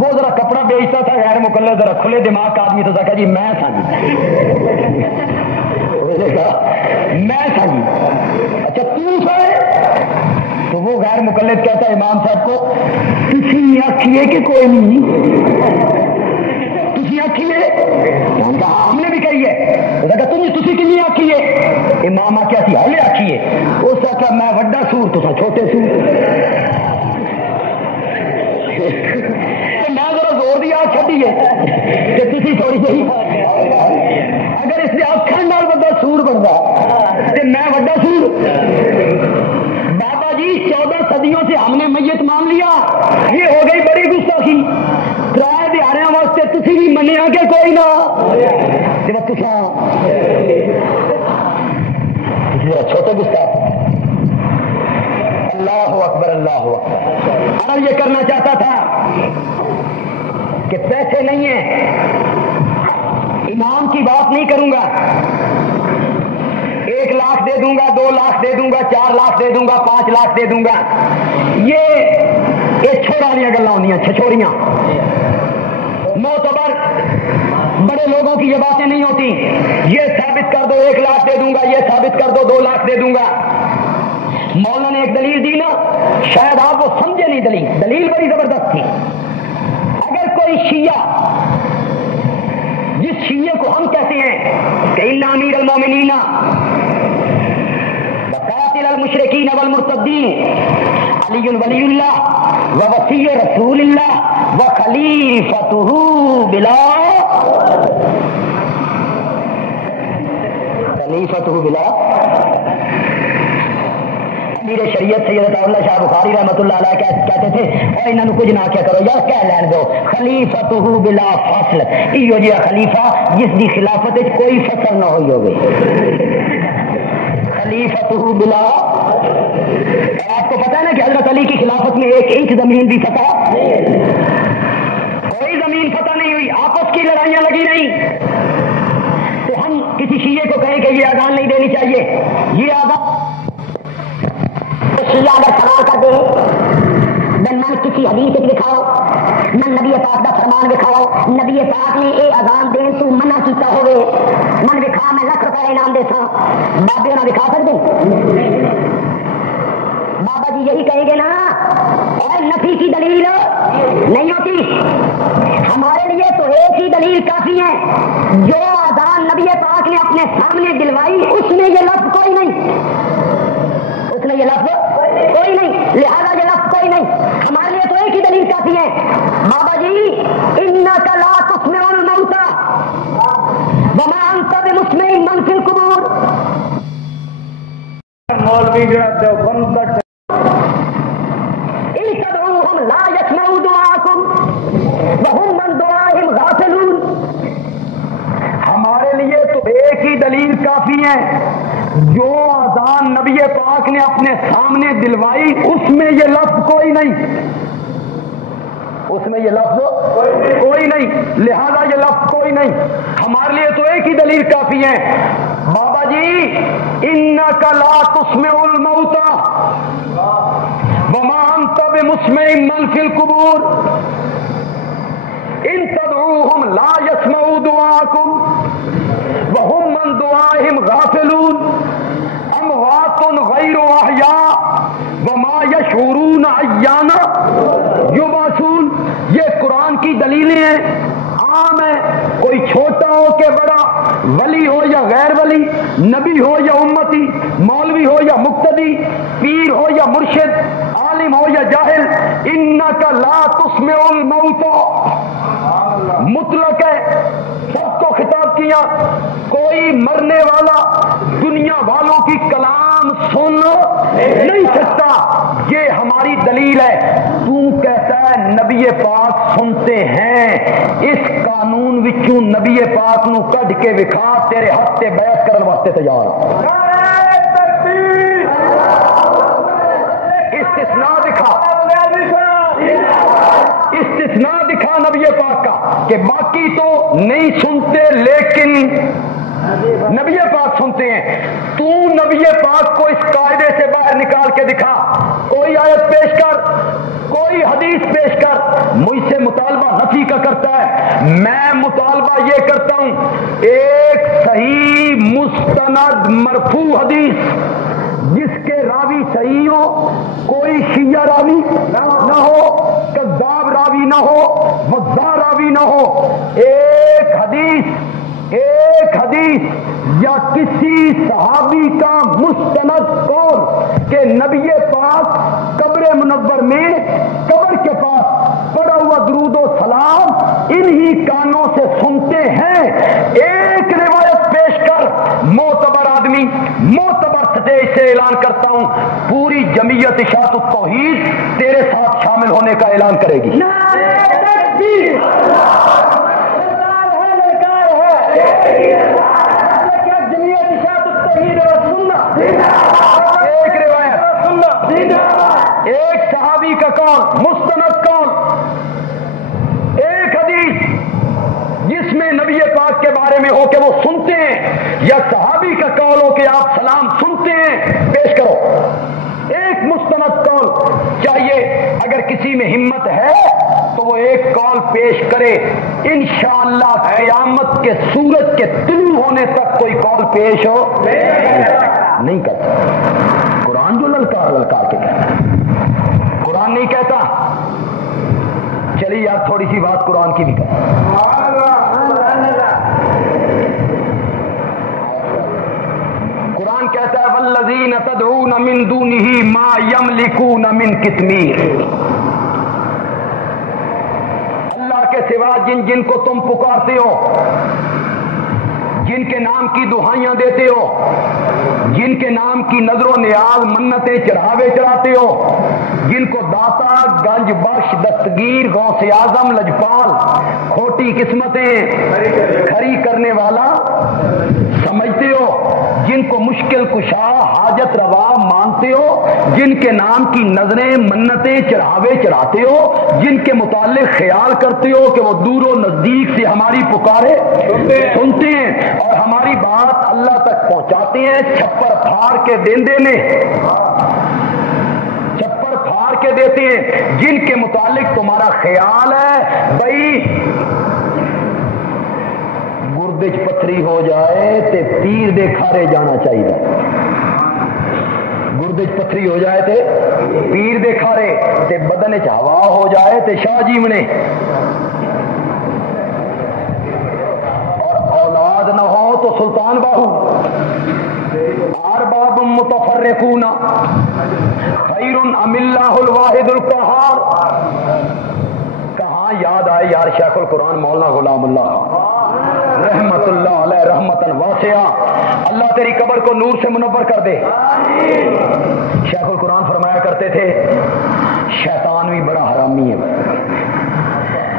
وہ ذرا کپڑا بیچتا تھا غیر مقلد، ذرا کھلے دماغ کا آدمی تھا، کہا جی میں تھا جی، میں تھا جی. اچھا تو سا تو وہ غیر مقلد کہتا ہے امام صاحب کو تسی آکھیے کہ کوئی نہیں، تسی آکھیے، ہم نے بھی کہی ہے تسی کنی آکھیے. امام آخیا سی ہلے آکھیے. اس آخیا میں وڈا سور تو چھوٹے سور. میں ذرا زور دی آگ چڈیے کہ تھی تھوڑی جی، اگر اس آخر بندہ سور بنتا تو میں وڈا سور. بابا جی 14 صدیوں سے ہم نے میت مان لیا، یہ ہو گئی بڑی گستاخی. 3 دہاڑیاں واسطے تھی بھی منیا کہ کوئی نہ، چھوٹے گستاخ. اللہ اکبر اللہ اکبر. اور یہ کرنا چاہتا تھا کہ پیسے نہیں ہیں، امام کی بات نہیں کروں گا، 1 لاکھ دے دوں گا، 2 لاکھ دے دوں گا، 4 لاکھ دے دوں گا، 5 لاکھ دے دوں گا. یہ چھوڑا والی گلاں ہوندیاں، چھچوڑیاں. معتبر بڑے لوگوں کی یہ باتیں نہیں ہوتی. یہ ثابت کر دو 1 لاکھ دے دوں گا، یہ ثابت کر دو 2 لاکھ دے دوں گا. مولانا نے ایک دلیل دی نا، شاید آپ وہ سمجھے نہیں. دلیل بڑی زبردست تھی. اگر کوئی شیعہ، جس شیعہ کو ہم کہتے ہیں کہ انا امیر المومنین المشرکین والمرتدین علی ولی اللہ و وصی رسول اللہ و خلیفتہ بلا امیر شریعت سید اللہ شاہ بخاری رحمۃ اللہ علیہ کہتے تھے اور انہوں کچھ نہ کیا کرو یا کہہ لین دو خلیفتہ بلا فصل، ایو جہا خلیفہ جس دی خلافت کوئی فصل نہ ہوئی ہوگی، خلیفتہ بلا۔ آپ کو پتہ ہے نا کہ حضرت علی کی خلافت میں 1 انچ زمین بھی فتح، کوئی زمین فتح نہیں ہوئی، آپس کی لڑائیاں لگی نہیں۔ تو ہم کسی شیعہ کو کہیں کہ یہ اذان نہیں دینی چاہیے، یہ اذان شیعہ اگر سوال کر دے من کسی حدیث دکھاؤ، من نبی پاک دا فرمان دکھاؤ، نبی پاک نے اے اذان دین تو منع کیتا ہوئے، من دکھا میں لکھ روپے انعام دے سا، بابے نہ دکھا سکتے؟ بابا جی یہی کہیں گے نا، اور نفی کی دلیل نہیں ہوتی، ہمارے لیے تو ایک ہی دلیل کافی ہے، جو اذان نبی پاک نے اپنے سامنے دلوائی اس میں یہ لفظ کوئی نہیں، اس میں یہ لفظ کوئی نہیں، لہذا یہ لفظ کوئی نہیں، ہمارے لیے تو ایک ہی دلیل کافی ہے۔ بابا جی انک لا تسمع الموتى وما انت بمسمع من في القبور، مولوی جو دیوبند ان تدعوهم لا يسمعوا دعاءكم وهم من دعائهم غافلون۔ ہمارے لیے تو ایک ہی دلیل کافی ہے، جو اذان نبی پاک نے اپنے سامنے دلوائی اس میں یہ لفظ کوئی نہیں، اس میں یہ لفظ کوئی نہیں، لہذا یہ لفظ کوئی نہیں، ہمارے لیے تو ایک ہی دلیل کافی ہے۔ بابا جی انک لا تسمع الموتى وما انت بمسمع من في القبور ان تدعوهم لا يسمعوا دعاءكم وهم من دعائهم غافلون اموات غیر احیاء وما یشعرون ایان یبعثون۔ یہ قرآن کی دلیلیں ہیں، عام ہے، کوئی چھوٹا ہو کہ بڑا، ولی ہو یا غیر ولی، نبی ہو یا امتی، مولوی ہو یا مقتدی، پیر ہو یا مرشد، عالم ہو یا جاہل، انک لا تسمع الموتى مطلق ہے، سب کو خطاب کیا، کوئی مرنے والا دنیا والوں کی کلام سن نہیں سکتا، یہ ہماری دلیل ہے۔ تو کہتا ہے نبی پاک سنتے ہیں، اس قانون وچوں نبی پاک نو کڈ کے وکھا، تیرے ہاتھ تے بیعت کرن واسطے تیار ہوں۔ استثناء دکھا، استثناء دکھا نبی پاک کا کہ باقی تو نہیں سنتے لیکن نبی پاک سنتے ہیں۔ تو نبی پاک کو اس قاعدے سے باہر نکال کے دکھا، کوئی آیت پیش کر، کوئی حدیث پیش کر، مجھ سے مطالبہ نفی کا کرتا ہے، میں مطالبہ یہ کرتا ہوں ایک صحیح مستند مرفوع حدیث جس کے راوی صحیح ہو، کوئی شیعہ راوی نہ ہو، کذاب راوی نہ ہو، وضاع راوی نہ ہو، ایک حدیث یا کسی صحابی کا مستند قول کہ نبی پاک قبر منور میں قبر کے پاس پڑا ہوا درود و سلام انہی کانوں سے سنتے ہیں، ایک روایت پیش کر، معتبر آدمی معتبر سٹیج سے اعلان کرتا ہوں پوری جمعیت اشاعت التوحید تیرے ساتھ شامل ہونے کا اعلان کرے گی۔ ایک روایت، ایک صحابی کا قول، مستند قول، ایک حدیث جس میں نبی پاک کے بارے میں ہو کہ وہ سنتے ہیں، یا صحابی کا قول ہو کہ آپ سلام سنتے ہیں، پیش کرو۔ ایک مستند قول چاہیے، اگر کسی میں ہمت ہے تو وہ ایک قول پیش کرے، انشاءاللہ قیامت کے سورج کے طلوع ہونے تک کوئی قول پیش ہو نہیں کرتا۔ قرآن جو للکار کے کہتا ہے، قرآن نہیں کہتا۔ چلیے یار تھوڑی سی بات قرآن کی بھی کریں۔ قرآن کہتا ہے والذین والذین تدعون من دونہ ما یملکون من قطمیر، اللہ کے سوا جن جن کو تم پکارتے ہو، جن کے نام کی دعائیاں دیتے ہو، جن کے نام کی نظر و نیاز منتیں چڑھاوے چڑھاتے ہو، جن کو داتا، گنج بخش، دستگیر، غوث اعظم، لجپال، کھوٹی قسمتیں کھری کرنے والا سمجھتے ہو، جن کو مشکل کشا، حاجت روا مانتے ہو، جن کے نام کی نظریں منتیں چڑھاوے چڑھاتے ہو، جن کے متعلق خیال کرتے ہو کہ وہ دور و نزدیک سے ہماری پکارے سنتے ہیں اور ہماری بات اللہ تک پہنچاتے ہیں، چھپر پھاڑ کے دیندے میں چھپر پھاڑ کے دیتے ہیں، جن کے متعلق تمہارا خیال ہے بھائی گردے چ پتھری ہو جائے تے پیر دے کھارے جانا چاہیے، گردے چ پتھری ہو جائے تے پیر دے کھارے، تے بدن چ ہوا ہو جائے تے شاہ جی منے، اور اولاد نہ ہو تو سلطان باہو، ارباب متفرقون خیر ام اللہ الواحد القہار۔ کہاں یاد آئے یار شیخ القرآن مولانا غلام اللہ رحمت اللہ علیہ رحمتاً واسعہ، اللہ تیری قبر کو نور سے منور کر دے۔ شیخ القرآن فرمایا کرتے تھے شیطان بھی بڑا حرامی ہے،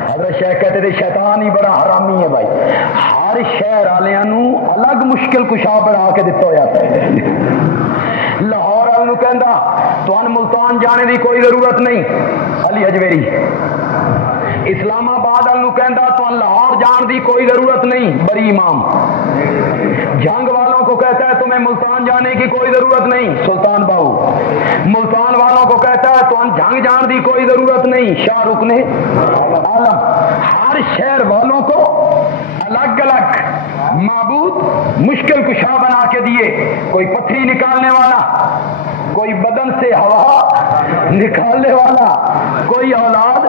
حضرت شیخ کہتے تھے شیطان ہی بڑا حرامی ہے بھائی، ہر شہر والوں الگ مشکل کشا بنا کے دیتا ہوا ہے۔ لاہور والوں کہندا تمہیں ملتان جانے کی کوئی ضرورت نہیں، علی حجویری۔ اسلام آباد والوں کہندا تمہیں لاہور جان کی کوئی ضرورت نہیں، بری امام۔ جنگ والوں کو کہتا ہے تمہیں ملتان جانے کی کوئی ضرورت نہیں، سلطان باہو۔ ملتان والوں کو کہتا ہے تمہیں جنگ جان کی کوئی ضرورت نہیں، شاہ رکن عالم۔ ہر شہر والوں کو الگ الگ معبود مشکل کشا بنا کے دیے، کوئی پتھری نکالنے والا، کوئی بدن سے ہوا نکالنے والا، کوئی اولاد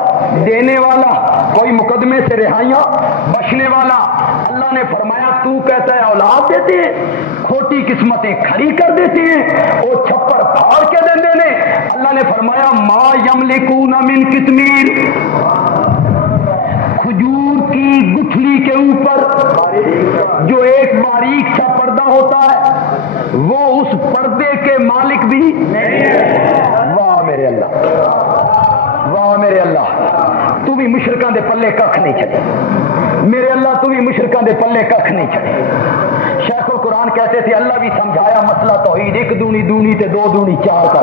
دینے والا، کوئی مقدمے سے رہائیاں بچنے والا۔ اللہ نے فرمایا تو کہتا ہے اولاد دیتے ہیں، کھوٹی قسمتیں کھڑی کر دیتے ہیں، وہ چھپر پھاڑ کے دیندے نے۔ اللہ نے فرمایا ما یملکون من قطمیر، کھجور کی گٹھلی کے اوپر جو ایک باریک سا پردہ ہوتا ہے وہ اس پردے کے مالک بھی نہیں ہے۔ واہ میرے اللہ، واہ میرے اللہ، تو بھی مشرکاں دے پلے ککھ نہیں چلے، میرے اللہ تو بھی مشرکاں دے پلے ککھ نہیں چلے۔ شیخ القرآن کہتے تھے اللہ بھی سمجھایا مسئلہ توحید، ایک دونی دونی تے دو دونی چار کر،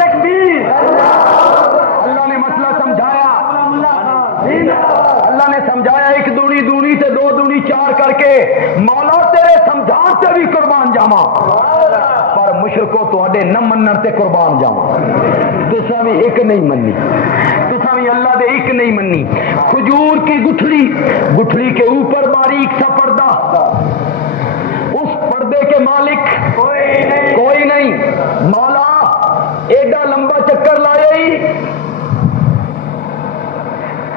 تکبیر۔ اللہ نے مسئلہ سمجھایا، اللہ نے سمجھایا ایک دونی دونی تے دو دونی چار کر کے، مولا تیرے سمجھان تے بھی قربان جاواں، پر مشرکو تواڈے نہ منن تے قربان جاواں۔ تساں بھی ایک نہیں مننی، تساں بھی اللہ دے ایک نہیں مننی۔ کھجور کی گٹھلی، گٹھلی کے اوپر باریک سا پردہ، اس پردے کے مالک کوئی نہیں۔ مولا ایڈا لمبا چکر لائے ہی،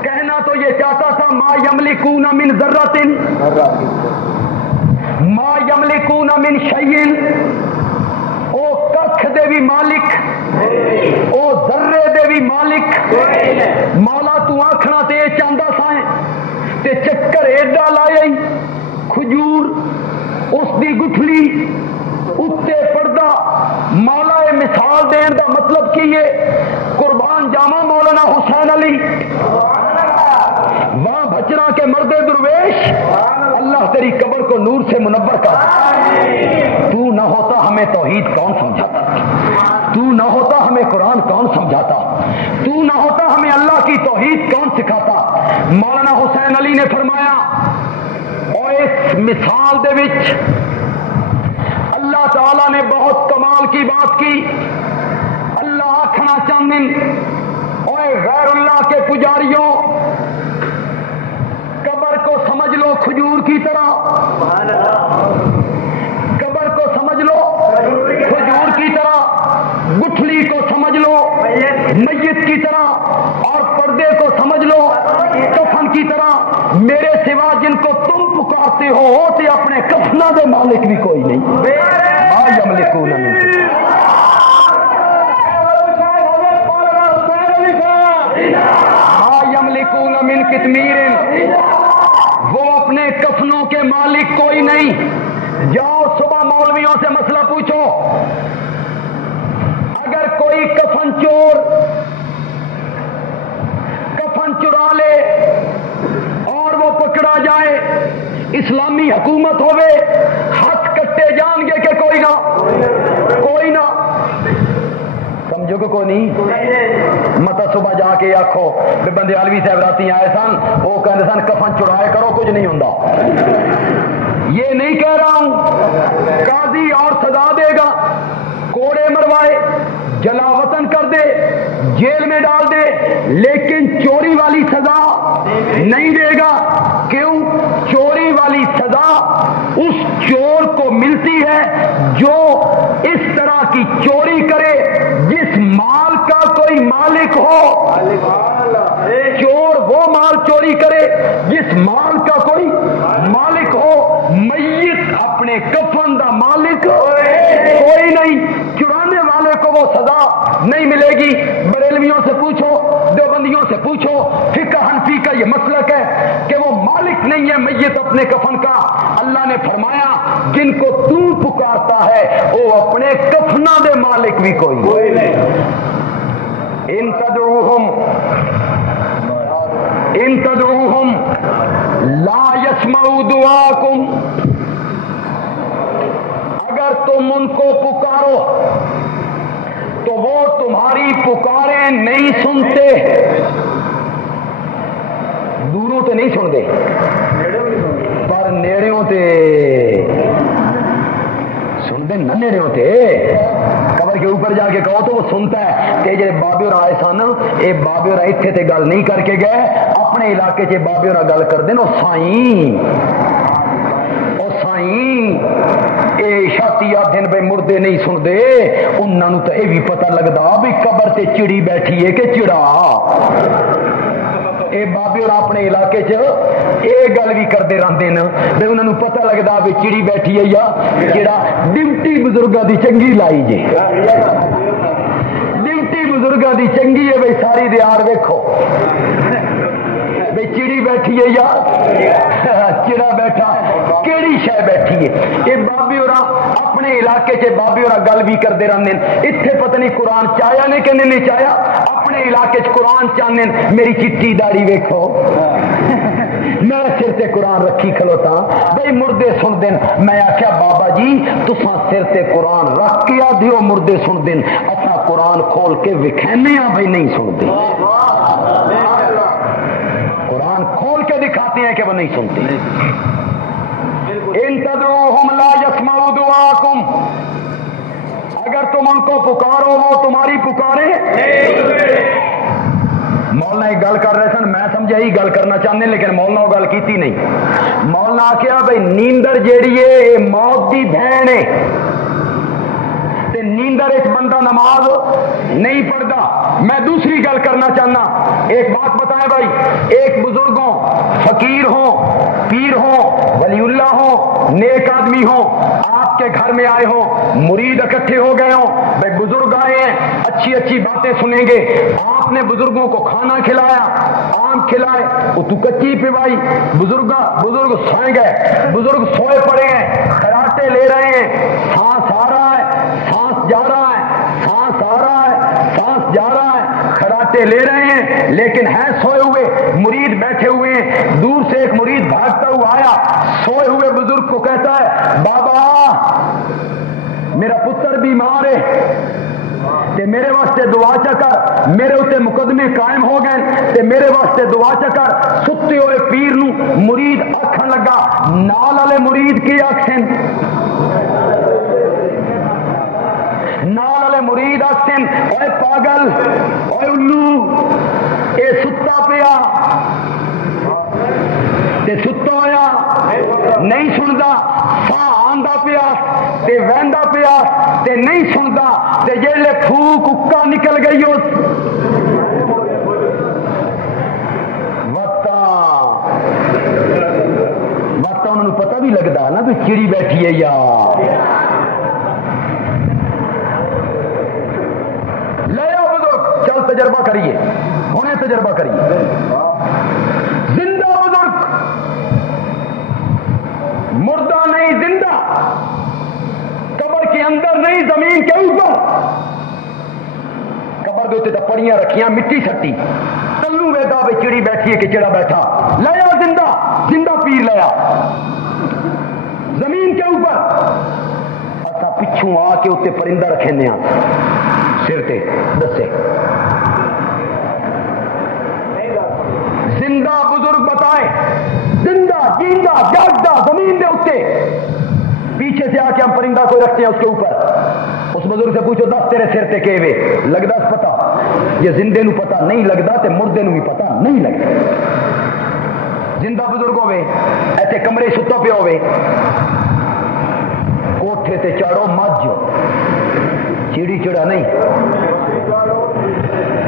کہنا تو یہ چاہتا تھا ما یملکون من ذرۃ، ما یملکون من شیء، او ککھ دے بھی مالک، او ذرے دے بھی مالک۔ مولا تو آکھنا تے چاہندا سائیں تے چکر ایڈا لائے ہی، کھجور اس دی گٹھلی اتے پردہ۔ مولا اے مثال دین دا مطلب کی ہے قربان جاواں مولانا حسین علی وہاں بچرا کے مرد درویش، اللہ تیری قبر کو نور سے منور کر۔ تو نہ ہوتا ہمیں توحید کون سمجھاتا، تو نہ ہوتا ہمیں قرآن کون سمجھاتا، تو نہ ہوتا ہمیں اللہ کی توحید کون سکھاتا۔ مولانا حسین علی نے فرمایا اور اس مثال دے وچ اللہ تعالی نے بہت کمال کی بات کی۔ اللہ آکھنا چاہتے اوے غیر اللہ کے پجاریوں، قبر کو سمجھ لو کھجور کی طرح، قبر کو سمجھ لو کھجور کی طرح، گٹھلی کو سمجھ لو میت کی طرح، اور پردے کو سمجھ لو کفن کی طرح۔ میرے سوا جن کو تم پکارتے ہو ہوتے اپنے کفنا دے مالک بھی کوئی نہیں۔ جاؤ صبح مولویوں سے مسئلہ پوچھو، اگر کوئی کفن چور کفن چرا لے اور وہ پکڑا جائے، اسلامی حکومت ہوئے، ہاتھ کٹے جان گے کہ کوئی نہ سمجھو کہ کوئی نہیں؟ مت صبح جا کے آخو بے بندے علوی صاحب راتی آئے سن، وہ کہتے سن کفن چڑھائے کرو کچھ نہیں ہوں۔ یہ نہیں کہہ رہا ہوں قاضی اور سزا دے گا، کوڑے مروائے، جلا وطن کر دے، جیل میں ڈال دے، لیکن چوری والی سزا نہیں دے گا۔ کیوں؟ چوری والی سزا اس چور کو ملتی ہے جو اس طرح کی چوری کرے جس مال کا کوئی مالک ہو۔ چور وہ مال چوری کرے جس مال کا کوئی مالک ہو۔ میت اپنے کفن دا مالک کوئی نہیں، چرانے والے کو وہ سزا نہیں ملے گی۔ بریلویوں سے پوچھو، دیوبندیوں سے پوچھو، فقہ حنفی کا یہ مسلک ہے کہ وہ مالک نہیں ہے میت اپنے کفن کا۔ اللہ نے فرمایا جن کو تو پکارتا ہے وہ اپنے کفنا دے مالک بھی کوئی نہیں۔ ان تدعوہم لا يسمعوا دعاکم، اگر تم ان کو پکارو تو وہ تمہاری پکاریں نہیں سنتے۔ دوروں تے نہیں سنتے پر نیڑیوں تے سنتے نہ، نیڑیوں تے قبر کے اوپر جا کے کہو تو وہ سنتا ہے۔ کہ جی بابے اور آئے سن، یہ بابے اور اتنے تے گل نہیں کر کے گئے، اپنے علاقے چ بابے اور گل کر دین، شاتی دن بھائی مردے نہیں سنتے، انہوں تو یہ بھی پتہ لگتا بھی قبر تے چڑی بیٹھی ہے کہ چڑا۔ اے بابے اور اپنے علاقے چ یہ گل بھی کرتے رہتے ہیں بھی انہوں پتہ لگتا بھی چڑی بیٹھی ہے یا چڑا۔ ڈیوٹی بزرگوں کی چنگی لائی جی، ڈیوٹی بزرگوں کی چنگی ہے بھائی، ساری دیار ویکھو بھائی چڑی بیٹھی ہے یا چڑا بیٹھا، کیڑی شے بیٹھی ہے۔ یہ بابے اور اپنے علاقے چ بابے اور گل بھی کرتے رہتے ہیں۔ اتنے پتہ نہیں قرآن چاہیا نے کہ نہیں چاہیا، اپنے علاقے چ قرآن چاہتے ہیں۔ میری چٹی داڑھی ویکھو، میں سر تے قرآن رکھی کھلوتا بھائی مردے سن دین۔ میں آخیا بابا جی تساں سر تے قرآن رکھ کے آدھی ہو مردے سن دین، اصا قرآن کھول کے وکھانے ہاں بھائی نہیں سنتے، قرآن کھول کے دکھاتے ہیں کہ وہ نہیں سنتے۔ ان تدعوہم لا یسمعوا دعاکم، اگر تم ان کو پکارو وہ تمہاری پکارے۔ مولانا ایک گل کر رہے سن، میں سمجھا ہی گل کرنا چاہتے لیکن مولانا وہ گل کیتی نہیں۔ مولانا آخیا بھائی نیندر جیڑی ہے موت دی بہن ہے، تے نیندر ایک بندہ نماز نہیں پڑھتا۔ میں دوسری گل کرنا چاہنا، ایک بات بتائیں بھائی، ایک بزرگ ہوں، فقیر ہوں، پیر ہوں، ولی اللہ ہوں، نیک آدمی ہوں، آپ کے گھر میں آئے ہوں، مرید اکٹھے ہو گئے ہوں، بھائی بزرگ آئے ہیں، اچھی اچھی باتیں سنیں گے، آپ نے بزرگوں کو کھانا کھلایا، آم کھلائے، وہ تو کچی پوائی، بزرگ سوئے گئے، بزرگ سوئے پڑے ہیں، خراٹے لے رہے ہیں، سانس آ رہا ہے، سانس جا رہا ہے، سانس آ رہا ہے، سانس جا رہا ہے، خراٹے لے رہے ہیں لیکن ہیں سوئے ہوئے، مرید بیٹھے ہوئے ہیں۔ دور سے ایک مرید بھاگتا ہوا آیا، سوئے ہوئے بزرگ کو کہتا ہے بابا میرا پتر بیمار ہے تے میرے واسطے دعا چکر، میرے اتنے مقدمے قائم ہو گئے تے میرے واسطے دعا چکر۔ ستے ہوئے پیر نو مرید آکھن لگا، نال والے مرید کی آکھن، نال والے مرید آکھن اے پاگل، اے الو، اے ستا پیا تے ستا ہویا نہیں سندا، سا آندا پیا تے ویندا پیا تے نہیں سندا، تے جیلے پھوک اکا نکل گئی وقت انہوں نے پتہ بھی لگتا نا بھی چڑی بیٹھی ہے یا لے آؤ بزرگ، چل تجربہ کریے، ہونے تجربہ کریے۔ زندہ بزرگ، مردہ نہیں زندہ، قبر دے تے پڑیاں رکھیاں مٹی سٹی تلو ویدا بے چڑی بیٹھی ہے کہ چڑا بیٹھا لیا زندہ زندہ پیر لیا زمین کے اوپر اصا پچھوں آ کے اتنے پرندہ رکھے سر تے دسے زندہ بزرگ بتائے زندہ جیندہ جاگدہ زمین دے اتنے پیچھے سے آ کے ہم پرندہ کوئی رکھتے ہیں اس کے اوپر اس بزرگ سے پوچھو دس تیرے سر تے کیوے لگتا پتا یہ زندے نو پتا نہیں لگتا تے مردے نو بھی پتا نہیں لگتا زندہ بزرگ ہوئے ایسے کمرے ستا پیا ہوئے کوٹھے تے چاڑو مجھ چیڑی چڑا نہیں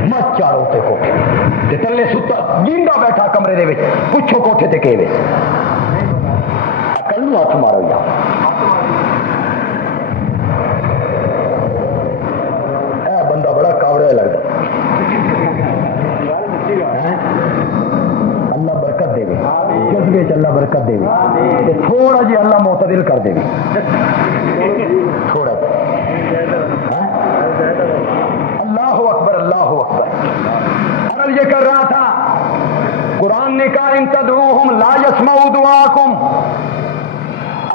مجھ چاڑو تے کوٹھے تے تلے ستا زندہ بیٹھا کمرے دے وچ پوچھو کوٹھے تے کیوے عقل نو ہاتھ مارو یا بندہ بڑا کاوڑا لگتا اللہ برکت دے جذبے چ اللہ برکت دے تھوڑا جی اللہ معتدل کر دے تھوڑا اللہ اکبر اللہ اکبر عرض یہ کر رہا تھا قرآن نے کہا ان تدعوہم لا یسمعوا دعاکم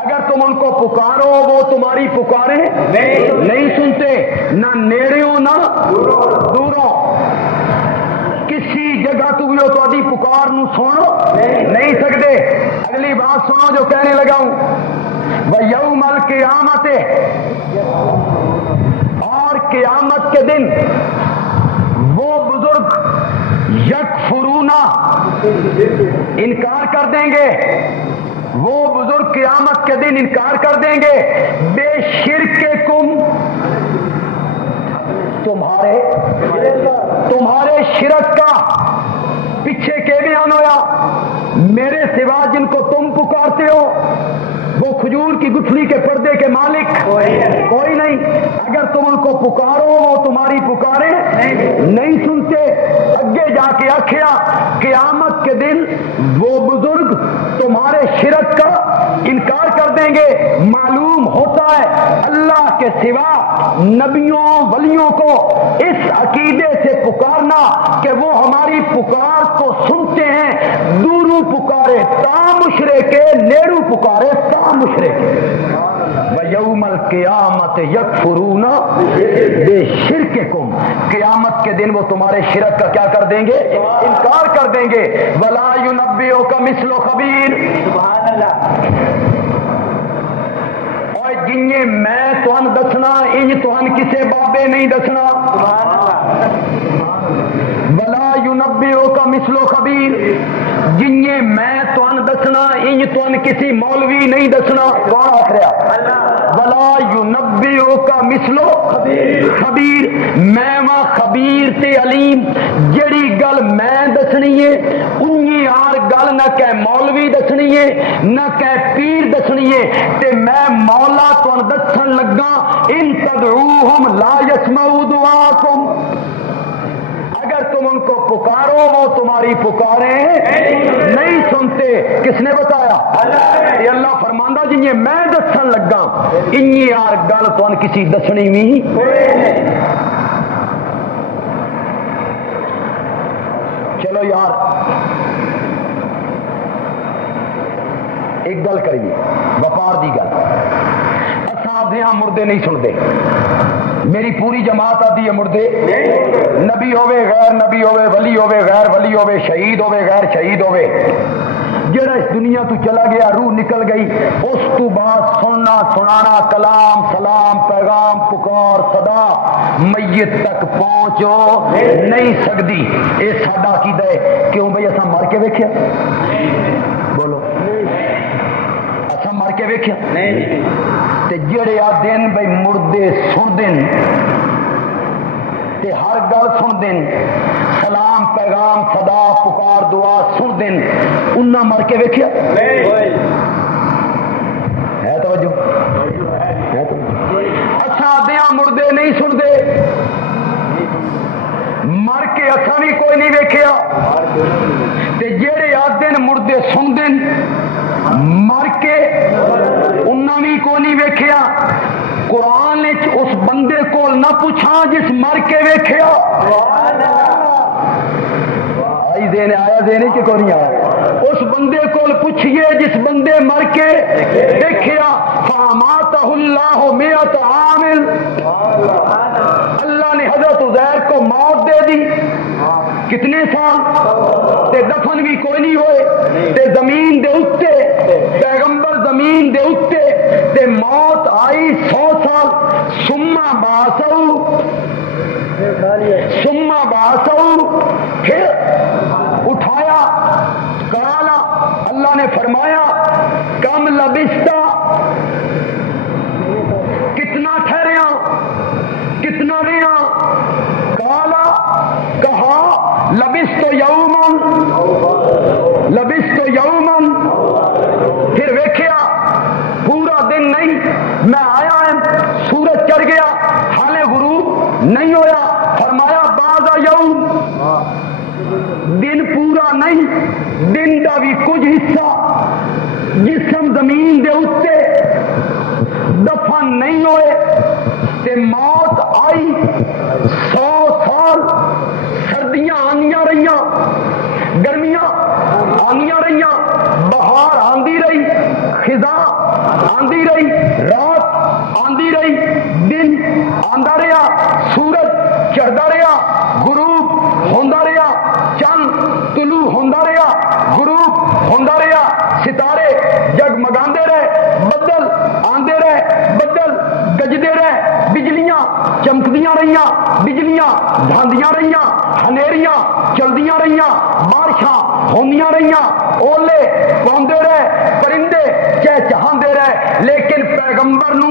اگر تم ان کو پکارو وہ تمہاری پکارے نہیں سنتے نہ نیڑیوں نہ دوروں کسی جگہ تو بھی تاری پکار نو سنو نہیں سکتے اگلی بات سنو جو کہنے لگا ہوں وَيَوْمَ الْقِيَامَةِ اور قیامت کے دن وہ بزرگ یکفرونا انکار کر دیں گے وہ بزرگ قیامت کے دن انکار کر دیں گے بے شرککم تمہارے شرک کا پیچھے کے بیان ہوا میرے سوا جن کو تم پکارتے ہو وہ کھجور کی گٹھلی کے پردے کے مالک کوئی نہیں اگر تم ان کو پکارو وہ تمہاری پکارے نہیں سنتے اگے جا کے آخیا قیامت کے دن وہ بزرگ تمہارے شرک کا انکار کر دیں گے معلوم ہوتا ہے اللہ کے سوا نبیوں ولیوں کو اس عقیدے سے پکارنا کہ وہ ہماری پکار کو سنتے ہیں دوروں پکارے تا مشرکے نیڑو پکارے تا مشرکے وَيَوْمَ الْقِيَامَةِ يَكْفُرُونَ بِشِرْكِكُمْ قیامت کے دن وہ تمہارے شرک کا کیا کر دیں گے انکار کر دیں گے وَلَا يُنَبِّئُكَ مِثْلُ خَبِيرٍ سبحان اللہ اور جنہیں میں تہن دسنا انج تہن کسے بابے نہیں دسنا وَلَا يُنَبِّئُكَ مِثْلُ خَبِيرٍ جنہیں میں تہن دسنا انج تہن کسی مولوی نہیں دسنا کون آخ رہا وَلَا يُنَبِّئُكَ مِثْلُ خبیر میں ماں خبیر تے علیم جڑی گل میں دسنی ہے انہی آر گل نہ کہ مولوی دسنی ہے نہ کہ پیر دسنی ہے تے میں مولا تو دسن لگا ان تدعوہم لا یسمعوا دعاکم اگر تم ان کو پکارو وہ تمہاری پکاریں نہیں سنتے کس نے بتایا یہ اللہ فرماندہ جنہیں میں دسن لگا انہی یار گل تو ان کسی دسنی بھی چلو یار ایک گل کریے وپار دی گل اساں مردے نہیں سنتے میری پوری جماعت آتی ہے مردے نبی ہوے غیر نبی ہوے ولی ہوے غیر ولی ہوے شہید ہوے غیر شہید ہوے جڑا اس دنیا تو چلا گیا روح نکل گئی اس تو بعد سننا سنانا کلام سلام پیغام پکار صدا میت تک پہنچو نہیں سکتی یہ ساڈا عقیدہ ہے کیوں بھائی اساں مر کے ویکھیا بولو اساں مر کے ویکھیا تے جڑے آدن بھائی مردے سن دن تے ہر گل سن دن سلام پیغام صدا پکار دعا سن دن انہاں مر کے ویکھیا ہے توجہ اچھا دیاں مردے نہیں سن دے مر کے اساں بھی کوئی نہیں ویکھیا تے جڑے آدن مردے سن دن مر کے انہاں بھی کوئی نہیں ویکھیا قرآن اس بندے کو کول نہ پوچھا جس مر کے ویکھیا آئی دینے آیا دینے کہ کو نہیں آیا اس بندے کول پوچھئے جس بندے مر کے ویکھیا فاماتہ اللہ مئۃ عام اللہ نے حضرت عزیر کو موت دے دی کتنے سال تے دفن بھی کوئی نہیں ہوئے تے زمین دے اتے پیغمبر زمین دے اتے تے موت آئی 100 سال سما باسو پھر اٹھایا کالا اللہ نے فرمایا کم لبستا کتنا ٹھہریا کتنا رہا کالا کہا لبس تو یومن پھر ویکھیا پورا دن نہیں میں آیا سورج چڑھ گیا حالے غروب نہیں ہویا فرمایا بعض یوم دن پورا نہیں دن دا بھی کچھ حصہ جسم زمین دے اتے دفن نہیں ہوئے تے موت آئی 100 سال سردیاں آنیاں رہیاں گرمیاں آنیاں رہیاں بہار آندی رہی خزاں آندی رہی رات آندی رہی دن آندا رہا سورج چڑھتا رہا غروب ہوندا رہا چند طلوع ہوندا رہا غروب ہوندا رہا ستارے جگمگاندے رہے بدل آندے رہے بدل گجدے رہے بجلیاں چمکدیاں رہیاں بجلیاں دھاندیاں رہیاں ہنیریاں چلدیاں رہیاں بارشاں ہوندیاں رہیاں اولے پوندے رہے پرندے چہچہاندے رہے لیکن پیغمبر نو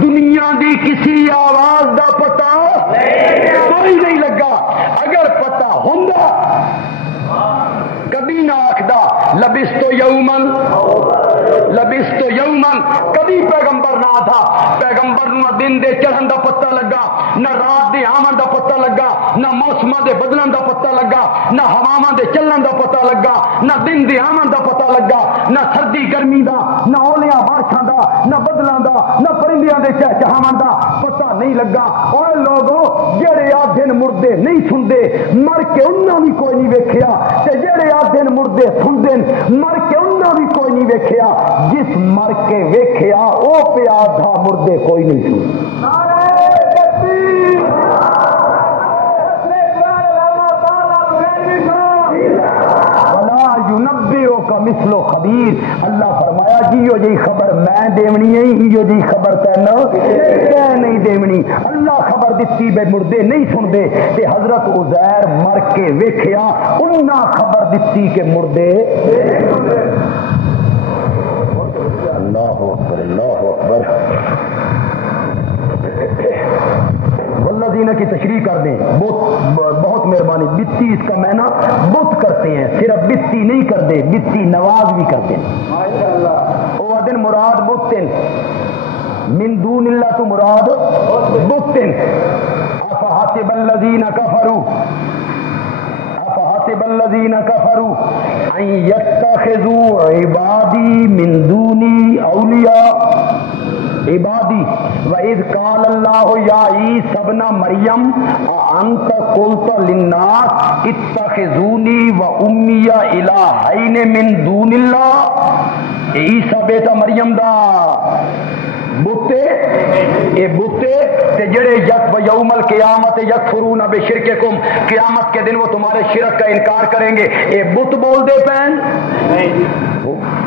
دنیا دی کسی آواز دا پتہ کوئی نہیں لگا اگر پتہ ہوندا کبھی نہ آکھدا لبستو یومن کبھی پیغمبر نہ تھا پیغمبر نہ دن دے چڑھن دا پتہ لگا نہ رات دے آمن دا پتہ لگا نہ موسماں دے بدلن دا پتہ لگا نہ ہواواں دے چلن دا پتہ لگا نہ دن دے آمن دا پتہ لگا نہ سردی گرمی دا نہ اولیاں بارشاں دا نہ بدلن دا نہ پرندیاں دے چہچہاون دا پتہ نہیں لگا اوے لوگو جڑے آ دن مردے نہیں سندے مر کے انہاں بھی کوئی نہیں ویکھیا تے جڑے آ دن مردے سندے مر کے انہاں بھی کوئی نہیں ویکھیا جس مر کے ویکھیا او پیا تھا مردے کوئی نہیں سن مثلو خبیر اللہ فرمایا جیو جی خبر میں دیونی ہے ہیو جی خبر تینو نہیں دیونی اللہ خبر دتی بے مردے نہیں سن دے تے حضرت عزیر مر کے ویکھیا انہاں خبر دتی کہ مردے اللہ اکبر والذین کی تشریح کر دیں بہت مہربانی بتی اس کا معنی بت کرتے ہیں صرف بتی نہیں کرتے بتی نواز بھی کرتے ہیں او دن مراد بتن من دون اللہ تو مراد بتن افحسب الذین کفروا ان یتخذوا عبادی من دونی اولیاء عبادی وَإِذْ قَالَ اللَّهُ يَا عِيسَى ابْنَ مَرْيَمَ أَأَنْتَ قُلْتَ لِلنَّاسِ اتَّخِذُونِي وَأُمِّيَ إِلَٰهَيْنِ مِن دُونِ اللَّهِ عیسیٰ بیٹا مریم دا بوتے اے بوتے تے جڑے یک یوم القیامت یکفرون بشرککم قیامت کے دن وہ تمہارے شرک کا انکار کریں گے اے بت بول دے پین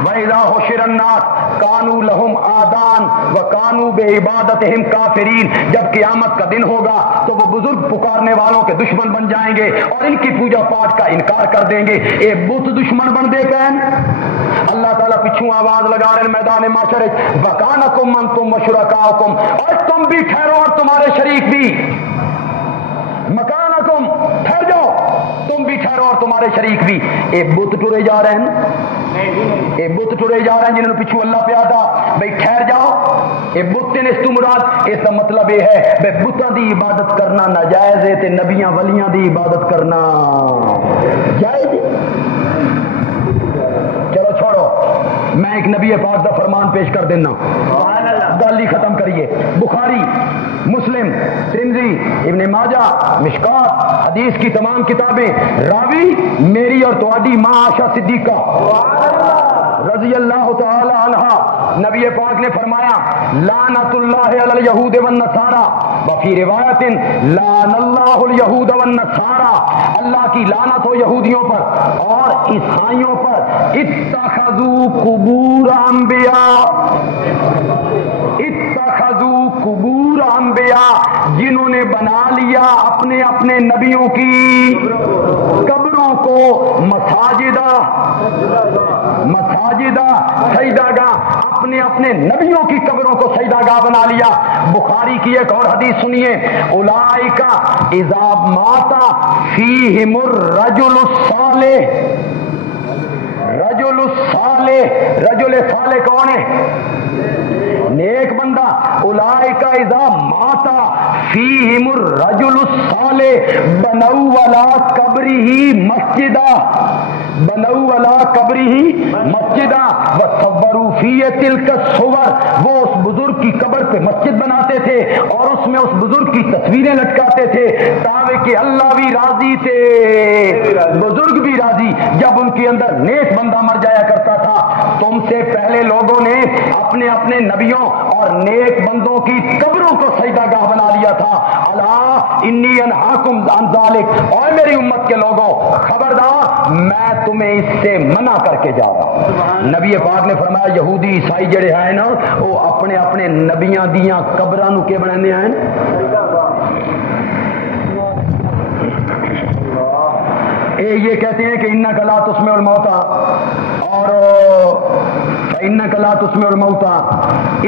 وَإِذَا حُشِرَ النَّاسُ كَانُوا لَهُمْ آذَانٌ وَكَانُوا بِعِبَادَتِهِمْ كَافِرِينَ جب قیامت کا دن ہوگا تو وہ بزرگ پکارنے والوں کے دشمن بن جائیں گے اور ان کی پوجا پاٹ کا انکار کر دیں گے اے بت دشمن بن دے پین اللہ تعالیٰ پچھوں آواز لگا رہے میدان معاشر وَكَانَكُمْ أَنْتُمْ وَشُرَكَاؤُكُمْ اور تم بھی ٹھہرو اور تمہارے شریک بھی مکانکم ٹھہر جاؤ تم بھی ٹھہرو اور تمہارے شریک بھی اے بت ٹرے جا رہے ہیں اے بت ٹرے جا رہے ہیں جنہوں نے پچھو اللہ پہ آتا بھئی ٹھہر جاؤ اے بت نے اس تو مراد اس کا مطلب یہ ہے بھئی بتاں دی عبادت کرنا ناجائز ہے تے نبیاں ولیاں دی عبادت کرنا جائز ہے چلو چھوڑو میں ایک نبی پاک کا فرمان پیش کر دینا، گل ہی ختم کریے۔ بخاری، مسلم، ترمذی، ابن ماجہ، مشکات، حدیث کی تمام کتابیں، راوی میری اور تہاڈی ماں عائشہ صدیقہ رضی اللہ تعالی عنہا، نبی پاک نے فرمایا لعنت اللہ علی الیہود والنصارى، وفی روایت لعن اللہ الیہود والنصارى، اللہ کی لعنت ہو یہودیوں پر اور عیسائیوں پر، اتخذوا قبور انبیاء، اتخذوا قبور انبیاء، جنہوں نے بنا لیا اپنے اپنے نبیوں کی قبروں کو مساجدہ، مساجدہ سجدہ گاہ، اپنے اپنے نبیوں کی قبروں کو سجدہ گاہ بنا لیا۔ بخاری کی ایک اور حدیث سنیے، اولئک اذا مات فیہم الرجل الصالح، رجل الصالح، رجل صالح کون ہے؟ نیک بندہ۔ اولئک اذا مات فیہم الرجل الصالح بنوا علی قبرہ مسجدا، بنوا علی قبرہ مسجدا وصوروا فی تلک الصور، وہ اس بزرگ کی قبر پہ مسجد بناتے تھے اور اس میں اس بزرگ کی تصویریں لٹکاتے تھے تاکہ اللہ بھی راضی تھے، بزرگ بھی راضی۔ جب ان کے اندر نیک بندہ مر جایا کرتا تھا، تم سے پہلے لوگوں نے اپنے اپنے نبیوں اور نیک بندوں کی قبروں کو سجدہ گاہ بنا لیا تھا۔ الا انی انہاکم عن ذلک، اور میری امت کے لوگوں خبردار، میں تمہیں اس سے منع کر کے جا رہا ہوں۔ نبی پاک نے فرمایا یہودی عیسائی جڑے ہیں نا، وہ اپنے اپنے نبیاں دیاں قبراں نو کے بنانے ہیں، یہ کہتے ہیں کہ انک لا تسمع الموتى اور انک لا تسمع الموتى،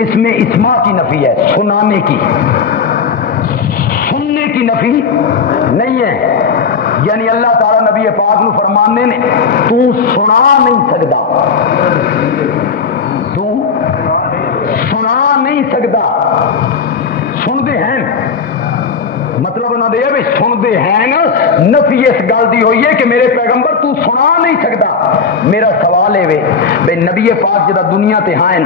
اس میں اسماع کی نفی ہے، سنانے کی، سننے کی نفی نہیں ہے، یعنی اللہ تعالیٰ نبی پاک نو فرمانے نے تو سنا نہیں سکتا، تو سنا نہیں سکتا، سنتے ہیں، مطلب انہوں نے بھی سنتے ہیں نا، نفی اس گل دی ہوئی ہے کہ میرے پیغمبر تو سنا نہیں سکتا۔ میرا سوال ہے بے نبی پاک جدا دنیا تے ہیں،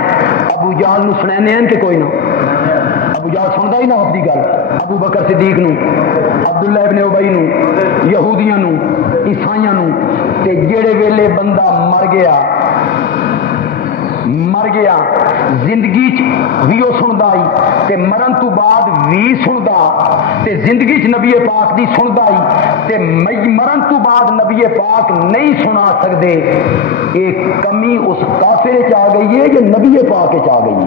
ابو جہل نو سنانے ہیں کہ کوئی نہ؟ ابو جہل سندا ہی نہ اپنی گل، ابو بکر صدیق نو، عبداللہ ابن ابی نو، یہودیاں نو، عیسائیاں نو، تے جڑے ویلے بندہ مر گیا زندگی بھی وہ سنتا ہی تے مرن تو بعد بھی سنتا، تے زندگی چ نبی پاک دی سنتا ہی تے مرن تو بعد نبی پاک نہیں سنا سکتے، ایک کمی اس کافر چ آ گئی ہے یا نبی پاک چ آ گئی ہے؟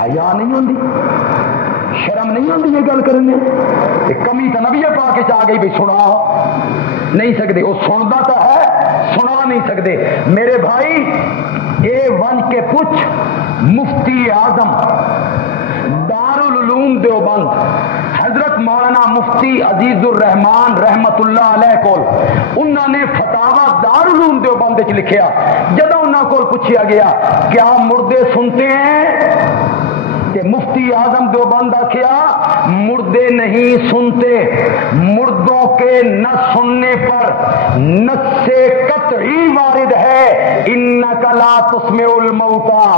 حیا نہیں ہوندی، شرم نہیں ہوندی یہ گل کرنے؟ کمی تو نبی پاک چ آ گئی بھی سنا نہیں سکتے، وہ سنتا تو ہے سنا نہیں سکتے۔ میرے بھائی اے ون کے پوچھ مفتی اعظم دارالعلوم دیوبند حضرت مولانا مفتی عزیز الرحمان رحمت اللہ علیہ کول انہوں نے فتاوا دارالعلوم دیوبند وچ لکھیا، جدوں انہاں کول پوچھا گیا کیا مردے سنتے ہیں کہ مفتی اعظم دیوبند آخیا مردے نہیں سنتے، مردوں کے نہ سننے پر نص قطعی وارد ہے انک لا تسمع الموتى،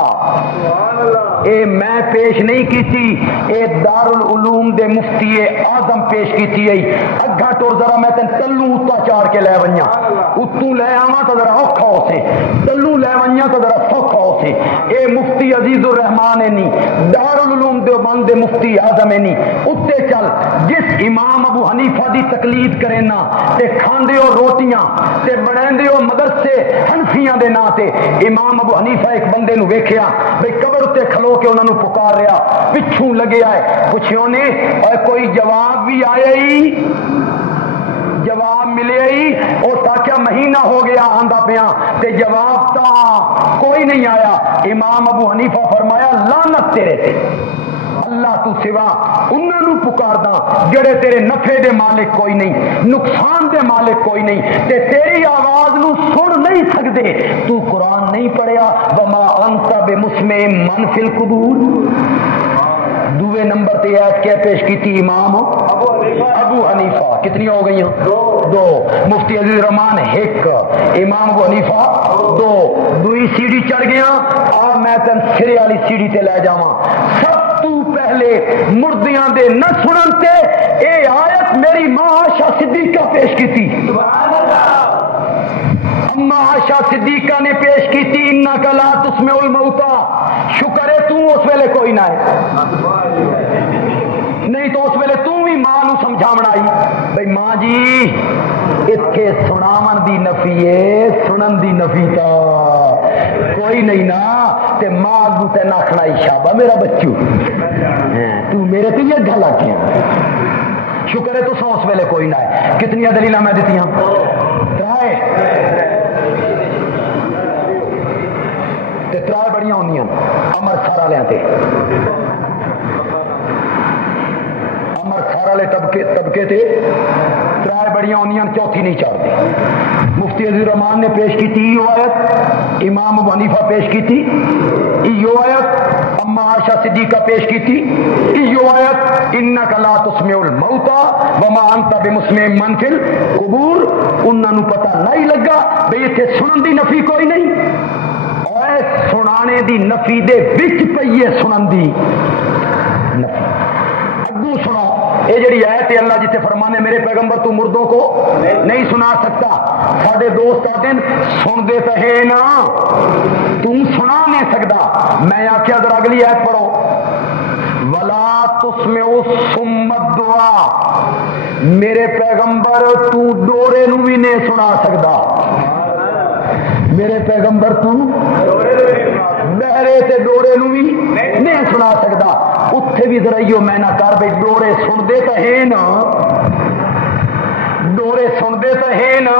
اے میں پیش نہیں کی تھی، اے دارالعلوم دے مفتی اعظم پیش کی تھی، اگا ٹور ذرا میں تین تلو اتا چار کے لے ونیا، اتوں لے آواں تو ذرا اوکھا ہو سے، تلو لے ونیا تو ذرا سوکھا ہو سے، اے مفتی عزیز الرحمان ہے نہیں، دارالعلوم دیوبند دے مفتی اعظم ہے نہیں، اتے چل جس امام ابو حنیفہ دی تقلید کرے نا تے کھاندے ہو روٹیاں تے بناندے ہو مدرسے حنفیاں دے نا تے امام ابو حنیفہ ایک بندے نو ویکھیا بھئی قبر تے کھلو کے انہاں نو پکار رہا، پچھوں لگے آئے پوچھیو نے اور کوئی جواب بھی آیا ہی، جواب ملے ہی، اور تاکہ مہینہ ہو گیا آندا پیا تے جواب تا کوئی نہیں آیا۔ امام ابو حنیفہ فرمایا لعنت تیرے تے، اللہ تو سوا انہاں نو پکاردا جڑے تیرے نفع دے مالک کوئی نہیں، نقصان دے مالک کوئی نہیں، تے تیری آواز نو سن نہیں سکدے، تو قرآن نہیں پڑھیا وما انت بمسمع من فی القبور، دوے نمبر تے ایت کیا پیش کی تھی امام ابو حنیفہ. کتنی ہو گئی ہیں؟ دو. مفتی عزیز الرحمان ایک, امام ابو حنیفہ دو. دوئی سیڑھی چڑھ گیا. اب میں تن سرے والی سیڑھی تے لے جاواں. سب تو پہلے مردیاں دے نہ سنن تے اے آیت میری ماں عائشہ صدیقہ پیش کی تھی. سبحان اللہ. اما عائشہ صدیقہ نے پیش کی تھی انک لا تسمع الموتى. شکر ہے تو اس ویلے کوئی نہ ہے, نہیں تو اس ویلے تو بھی ماں نو سمجھاونا آئی بھئی ماں جی اتھے سناون دی نفی ہے, سنن دی نفی تا کوئی نہیں نا. تے ماں اگو تے ناکھنا شابہ میرا بچو تو میرے تے یہ گل آکھیاں. شکر ہے تو سو اس ویلے کوئی نہ ہے. کتنی دلیلاں میں دیتی ہوں؟ ترائے تے ترائے بڑیاں ہوندیاں امر سارا لیاں تے. امر سارا لے طبقے تے ترائے بڑیاں ہوندیاں, چوتھی نہیں چاہتے. مفتی عزیز الرحمان نے پیش کی تھی یہ آیت, امام ابو حنیفہ پیش کی تھی یہ آیت, اما عائشہ صدیقہ پیش کی تھی یہ آیت انک لا تسمع الموتى وما انت بمسمع من فی القبور. انہاں نو پتہ نہیں لگا بھئی ایتھے سنن دی نفی کوئی نہیں. اے سنانے دی نفی دے وچ پئی ہے سنن دی نفی. اگوں سنو یہ جڑی آیت ہے اللہ جتے فرمانے میرے پیغمبر تو مردوں کو نہیں سنا سکتا. ساڈے دوست آتے ہیں سن دے تو ہے نا, تم سنا نہیں سکتا. میں آخیا ذرا اگلی آیت پڑھو, ولا تسمع الصم الدعاء. میرے پیغمبر تو ڈورے نو بھی نہیں سنا سکتا. میرے پیغمبر تو لہرے تے ڈورے نو بھی نہیں سنا سکتا. اتھے بھی ذرا ایو میں نہ کر بھئی ڈورے سن دے تو ہے نا, ڈورے سن دے تو ہے نا,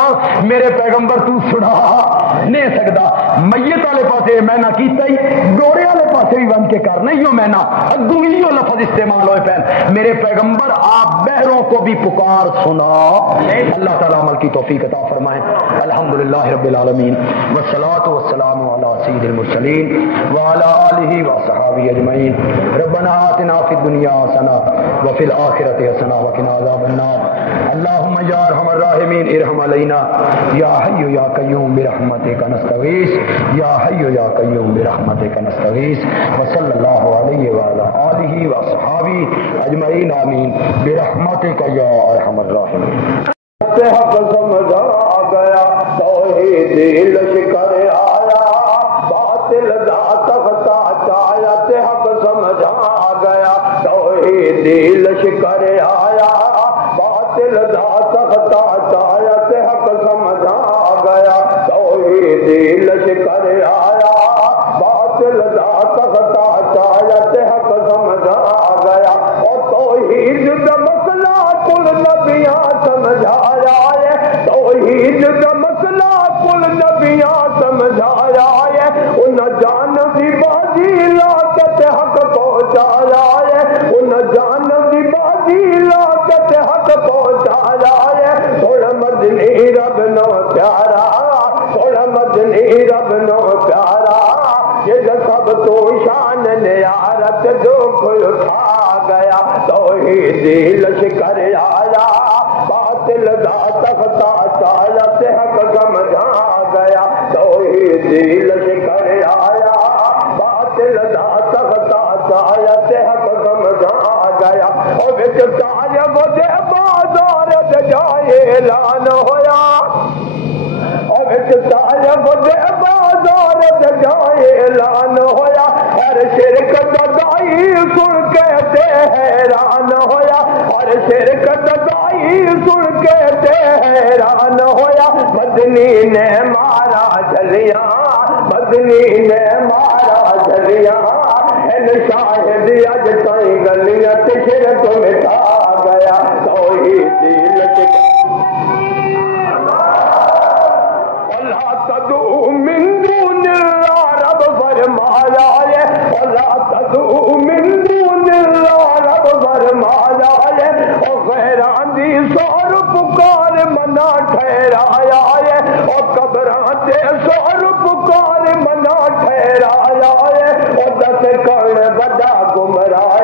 میرے پیغمبر تو سنا نہیں سکتا. میت والے پاسے میں نہ کیتا ہی, ڈورے والے پاسے بھی بن کے کرنا ہی میں نہ. اگوں ایو لفظ استعمال ہوئے پہن میرے پیغمبر آپ بہروں کو بھی پکار سنا. اللہ تعالیٰ عمل کی توفیق عطا فرمائے. الحمدللہ رب العالمین والصلاة والسلام علی سید المرسلین وعلی آلہ وصحابہ اجمعین. ربنا آتنا فی الدنیا حسنہ وفی الآخرۃ حسنہ وقنا عذاب النار. اللہم یا ارحم الراحمین ارحم علینا یا حی یا قیوم برحمتک نستغیث یا حی یا قیوم برحمتک نستغیث. وصلی اللہ علیہ وعلی آلہ وصحابہ اجمعین آمین برحمتک یا ارحم الراحمین. حق سمجھ آ گیا توحید لشکر آیا, باطل دا تختا چایا تے حق سمجھ آ گیا توحید لشکر آیا, باطل دا تختا چایا تے حق سمجھ آ گیا توحید لشکر آیا, باطل دا تختا چایا تے حق سمجھ آ گیا. اور توحید دا مسئلہ کل نبیاں سمجھایا ہے, توحید دا مسئلہ کل نبیاں سمجھایا ہے. ان جان دی بازی لاکت حق پہنچایا ہے, ان جان دی بازی لاکت حق پہنچایا ہے. تھوڑا مدنی رب نو پیارا, تھوڑا مدنی رب نو پیارا, یہ سب تو شان نیارت جو کوئی اٹھا گیا توحید لشکر آیا, باطل دا تختا چایا تے حق سمجھا گیا توحید لشکر آیا, باطل دا تختا چایا تے حق سمجھا گیا. اور وچ طالب دے بازار تے جائے اعلان ہویا, اور وچ طالب دے بازار تے جائے اعلان ہویا. ہر شرک دائی سن کے تے حیران ہویا, ہر شرک دائی سن کے تے حیران ہویا. مدنی نے مارا جلیاں, مدنی نے مارا جلیاں, ان شاہد اج تائیں گلیاں تے شرک مٹا گیا توحید لشکر. اللہ تدعو من دون اللہ رب فرمایا ہے, اللہ تدعو من دون اللہ رب فرمایا ہے. اور غیران دی سور پکار منا ٹھہرایا ہے, اور قبران تے سور پکار منا ٹھہرایا ہے. اور دس کرن بڑا گمراہ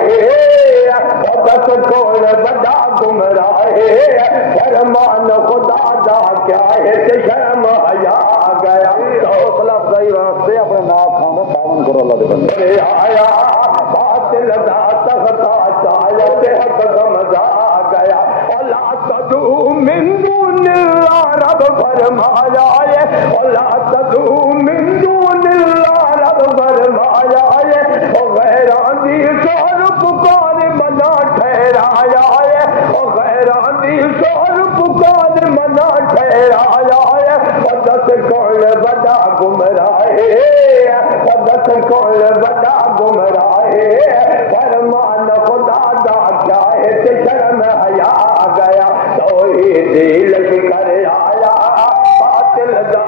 ولا تدعو من دون اللہ رب فرمایا ہے ولا تدعو من دون اللہ رب فرمایا ہے اور غیران دی شور پکار منا ٹھہرایا ہے اور غیران دی شور پکار منا ٹھہرایا ہے اور دس کون بڑا گمراہ ہے اور دس کون بڑا گمراہ ہے فرمان خدا دا کیا ہے کہ شرم حیا گیا توحید لشکر آیا باطل دا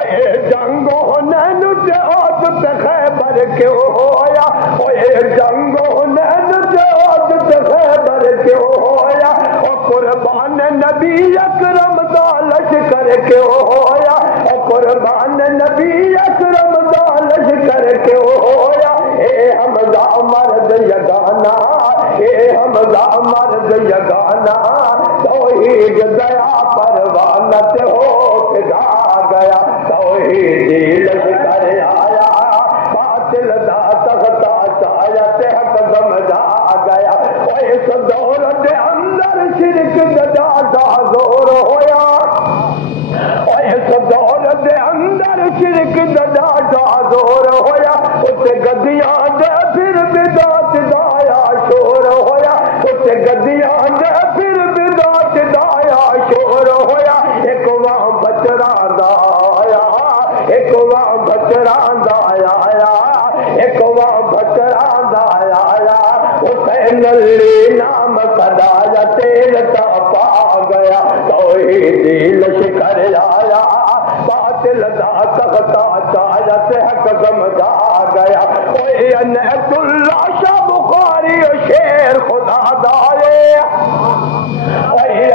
اے جنگوں نے نجات تے خیبر کیوں ہویا اے جنگوں نے نجات تے خیبر کیوں ہویا او قربان نبی اکرم دا لشکر کیوں ہویا او قربان نبی اکرم دا لشکر کیوں ہویا اے حمزہ مرد یگانا اے حمزہ مرد یگانا توحید دیا پروانت ہو کے جا گیا توحید لشکر آیا باطل دا تختا چایا تے حق سمجھا گیا اس دور دے اندر شرک دا زور ہویا اس دور دے اندر شرک دا زور ہویا تے گدیاں دے پھر بدعت دایا شور ہویا تے گدیاں دے پھر بدعت دایا شور ہویا ایک وہاں بچرا دایا ایک وہاں بچرا دایا ایک وہاں بچرا دایا حسین علی نام کدایا تیل تا پا گیا توحید لشکر آیا باطل دا تختا چایا تے حق سمجھا گیا اوے انعت اللہ شاہ بخاری شیر خدا دائے اوے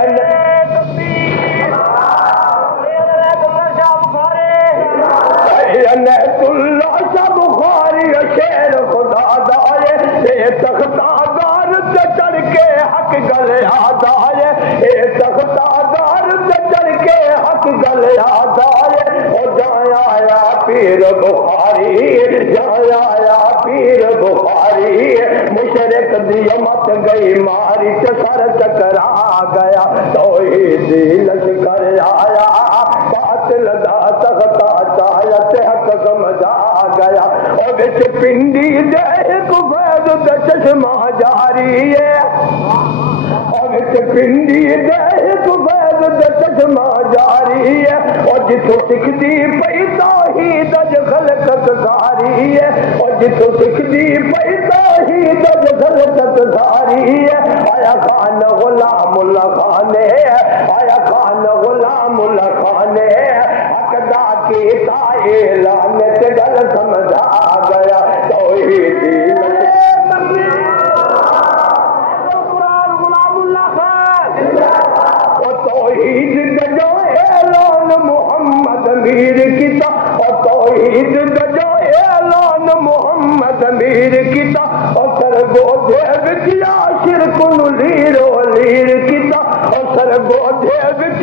انعت اللہ شاہ بخاری شیر خدا دائے اے تختا دار تے چڑھ کے حق گلیا دائے اے تختا دار تے چڑھ کے حق گلیا دائے او جایا پیر بخاری جایا پیر بخاری مشرق دی مت گئی ماری تے سر چکرا گیا توحید لشکر آیا باطل دا تختا چایا تے حق سمجھا گیا او وچ پنڈی دے ایک فیض تے چشمہ جاری ہے او وچ پنڈی دے ایک فیض تے چشمہ جاری ہے او جتھوں سکھدی پئی توحید اج خلقت ساری ہے او جتھوں سکھدی پئی توحید اج خلقت ساری ہے آیا خان غلام اللہ خان ہے آیا خان غلام اللہ خان ہے حقدا کیتا اعلان تے گل سمجھا گیا توحید غلام اللہ خان او توحید جو اعلان محمد امیر کیتا او توحید جو اعلان محمد امیر کیتا او سرگو دے وچ شرک نو لیرو لیر کیتا او سرگو دے وچ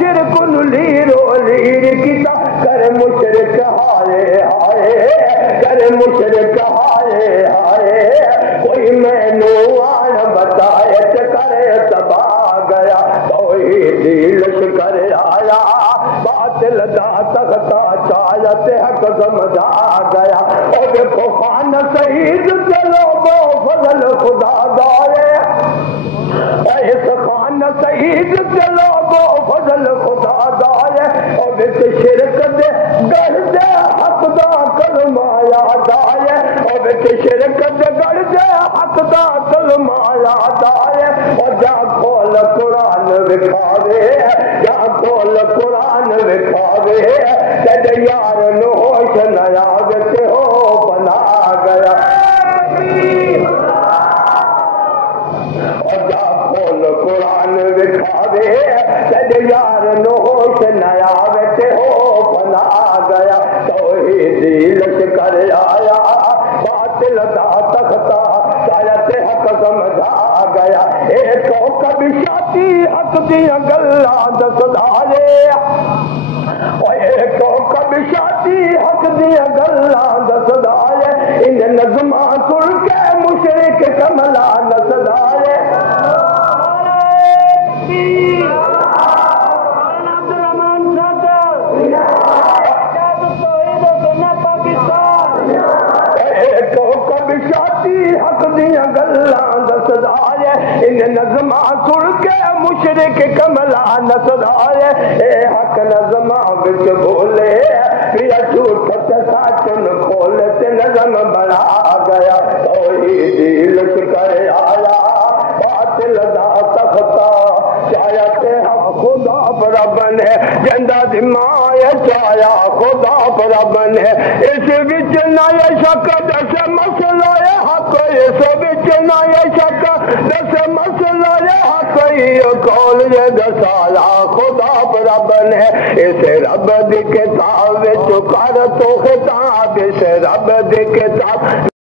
شرک نو لیرو لیر کیتا کر مشرک ہائے ہائے کر مشرک ہائے ہائے کوئی مینو آن بتائے تے کرے تباہ گیا توحید لشکر آیا باطل دا تختا چایا تے حق سمجھا گیا او دیکھو خان سعید چلو گو فضل خدا دارے اس خان سعید چلو گو فضل خدا دارے او وچ شرک دے گڑ دے حق دا کلمہ یاد آئے او وچ شرک دے گڑ دے حق دا کلمہ یاد آئے او جا کھول قرآن وکھاوے جا کھول قرآن وکھاوے تے یار نو ہوش نیا وچ ہو بنا گیا اور جا کھول قرآن وکھاوے تے یار نو ہوش نیا وچ ہو بنا گیا توحید لشکر آیا باطل دا تختا چایا تے حق سمجھا گیا ایک کبشاتی حق دیاں گلاں دسدا لے ایک کبشاتی حق دیاں گلاں دسدا لے ان نظماں سن کے مشرک کملا نسدا لے دیا گلاں دسدا ہے ان نظماں سن کے مشرک کملا نسدا ہے اے حق نظماں وچ بولے پیا جھوٹ تے سچ نوں کھول تے نظم بنا گیا توحید لشکر آیا باطل دا تختا چایا تے خدا پر بنے جندا دمایا چایا خدا پر بنے اس وچ نہ شک دس مسئلہ حق اس وچ نہ شک دس مسئلہ حق کول یہ دسالا خدا پر بنے اس رب دی کتاب وچ کر تو خطاب اس رب دی کتاب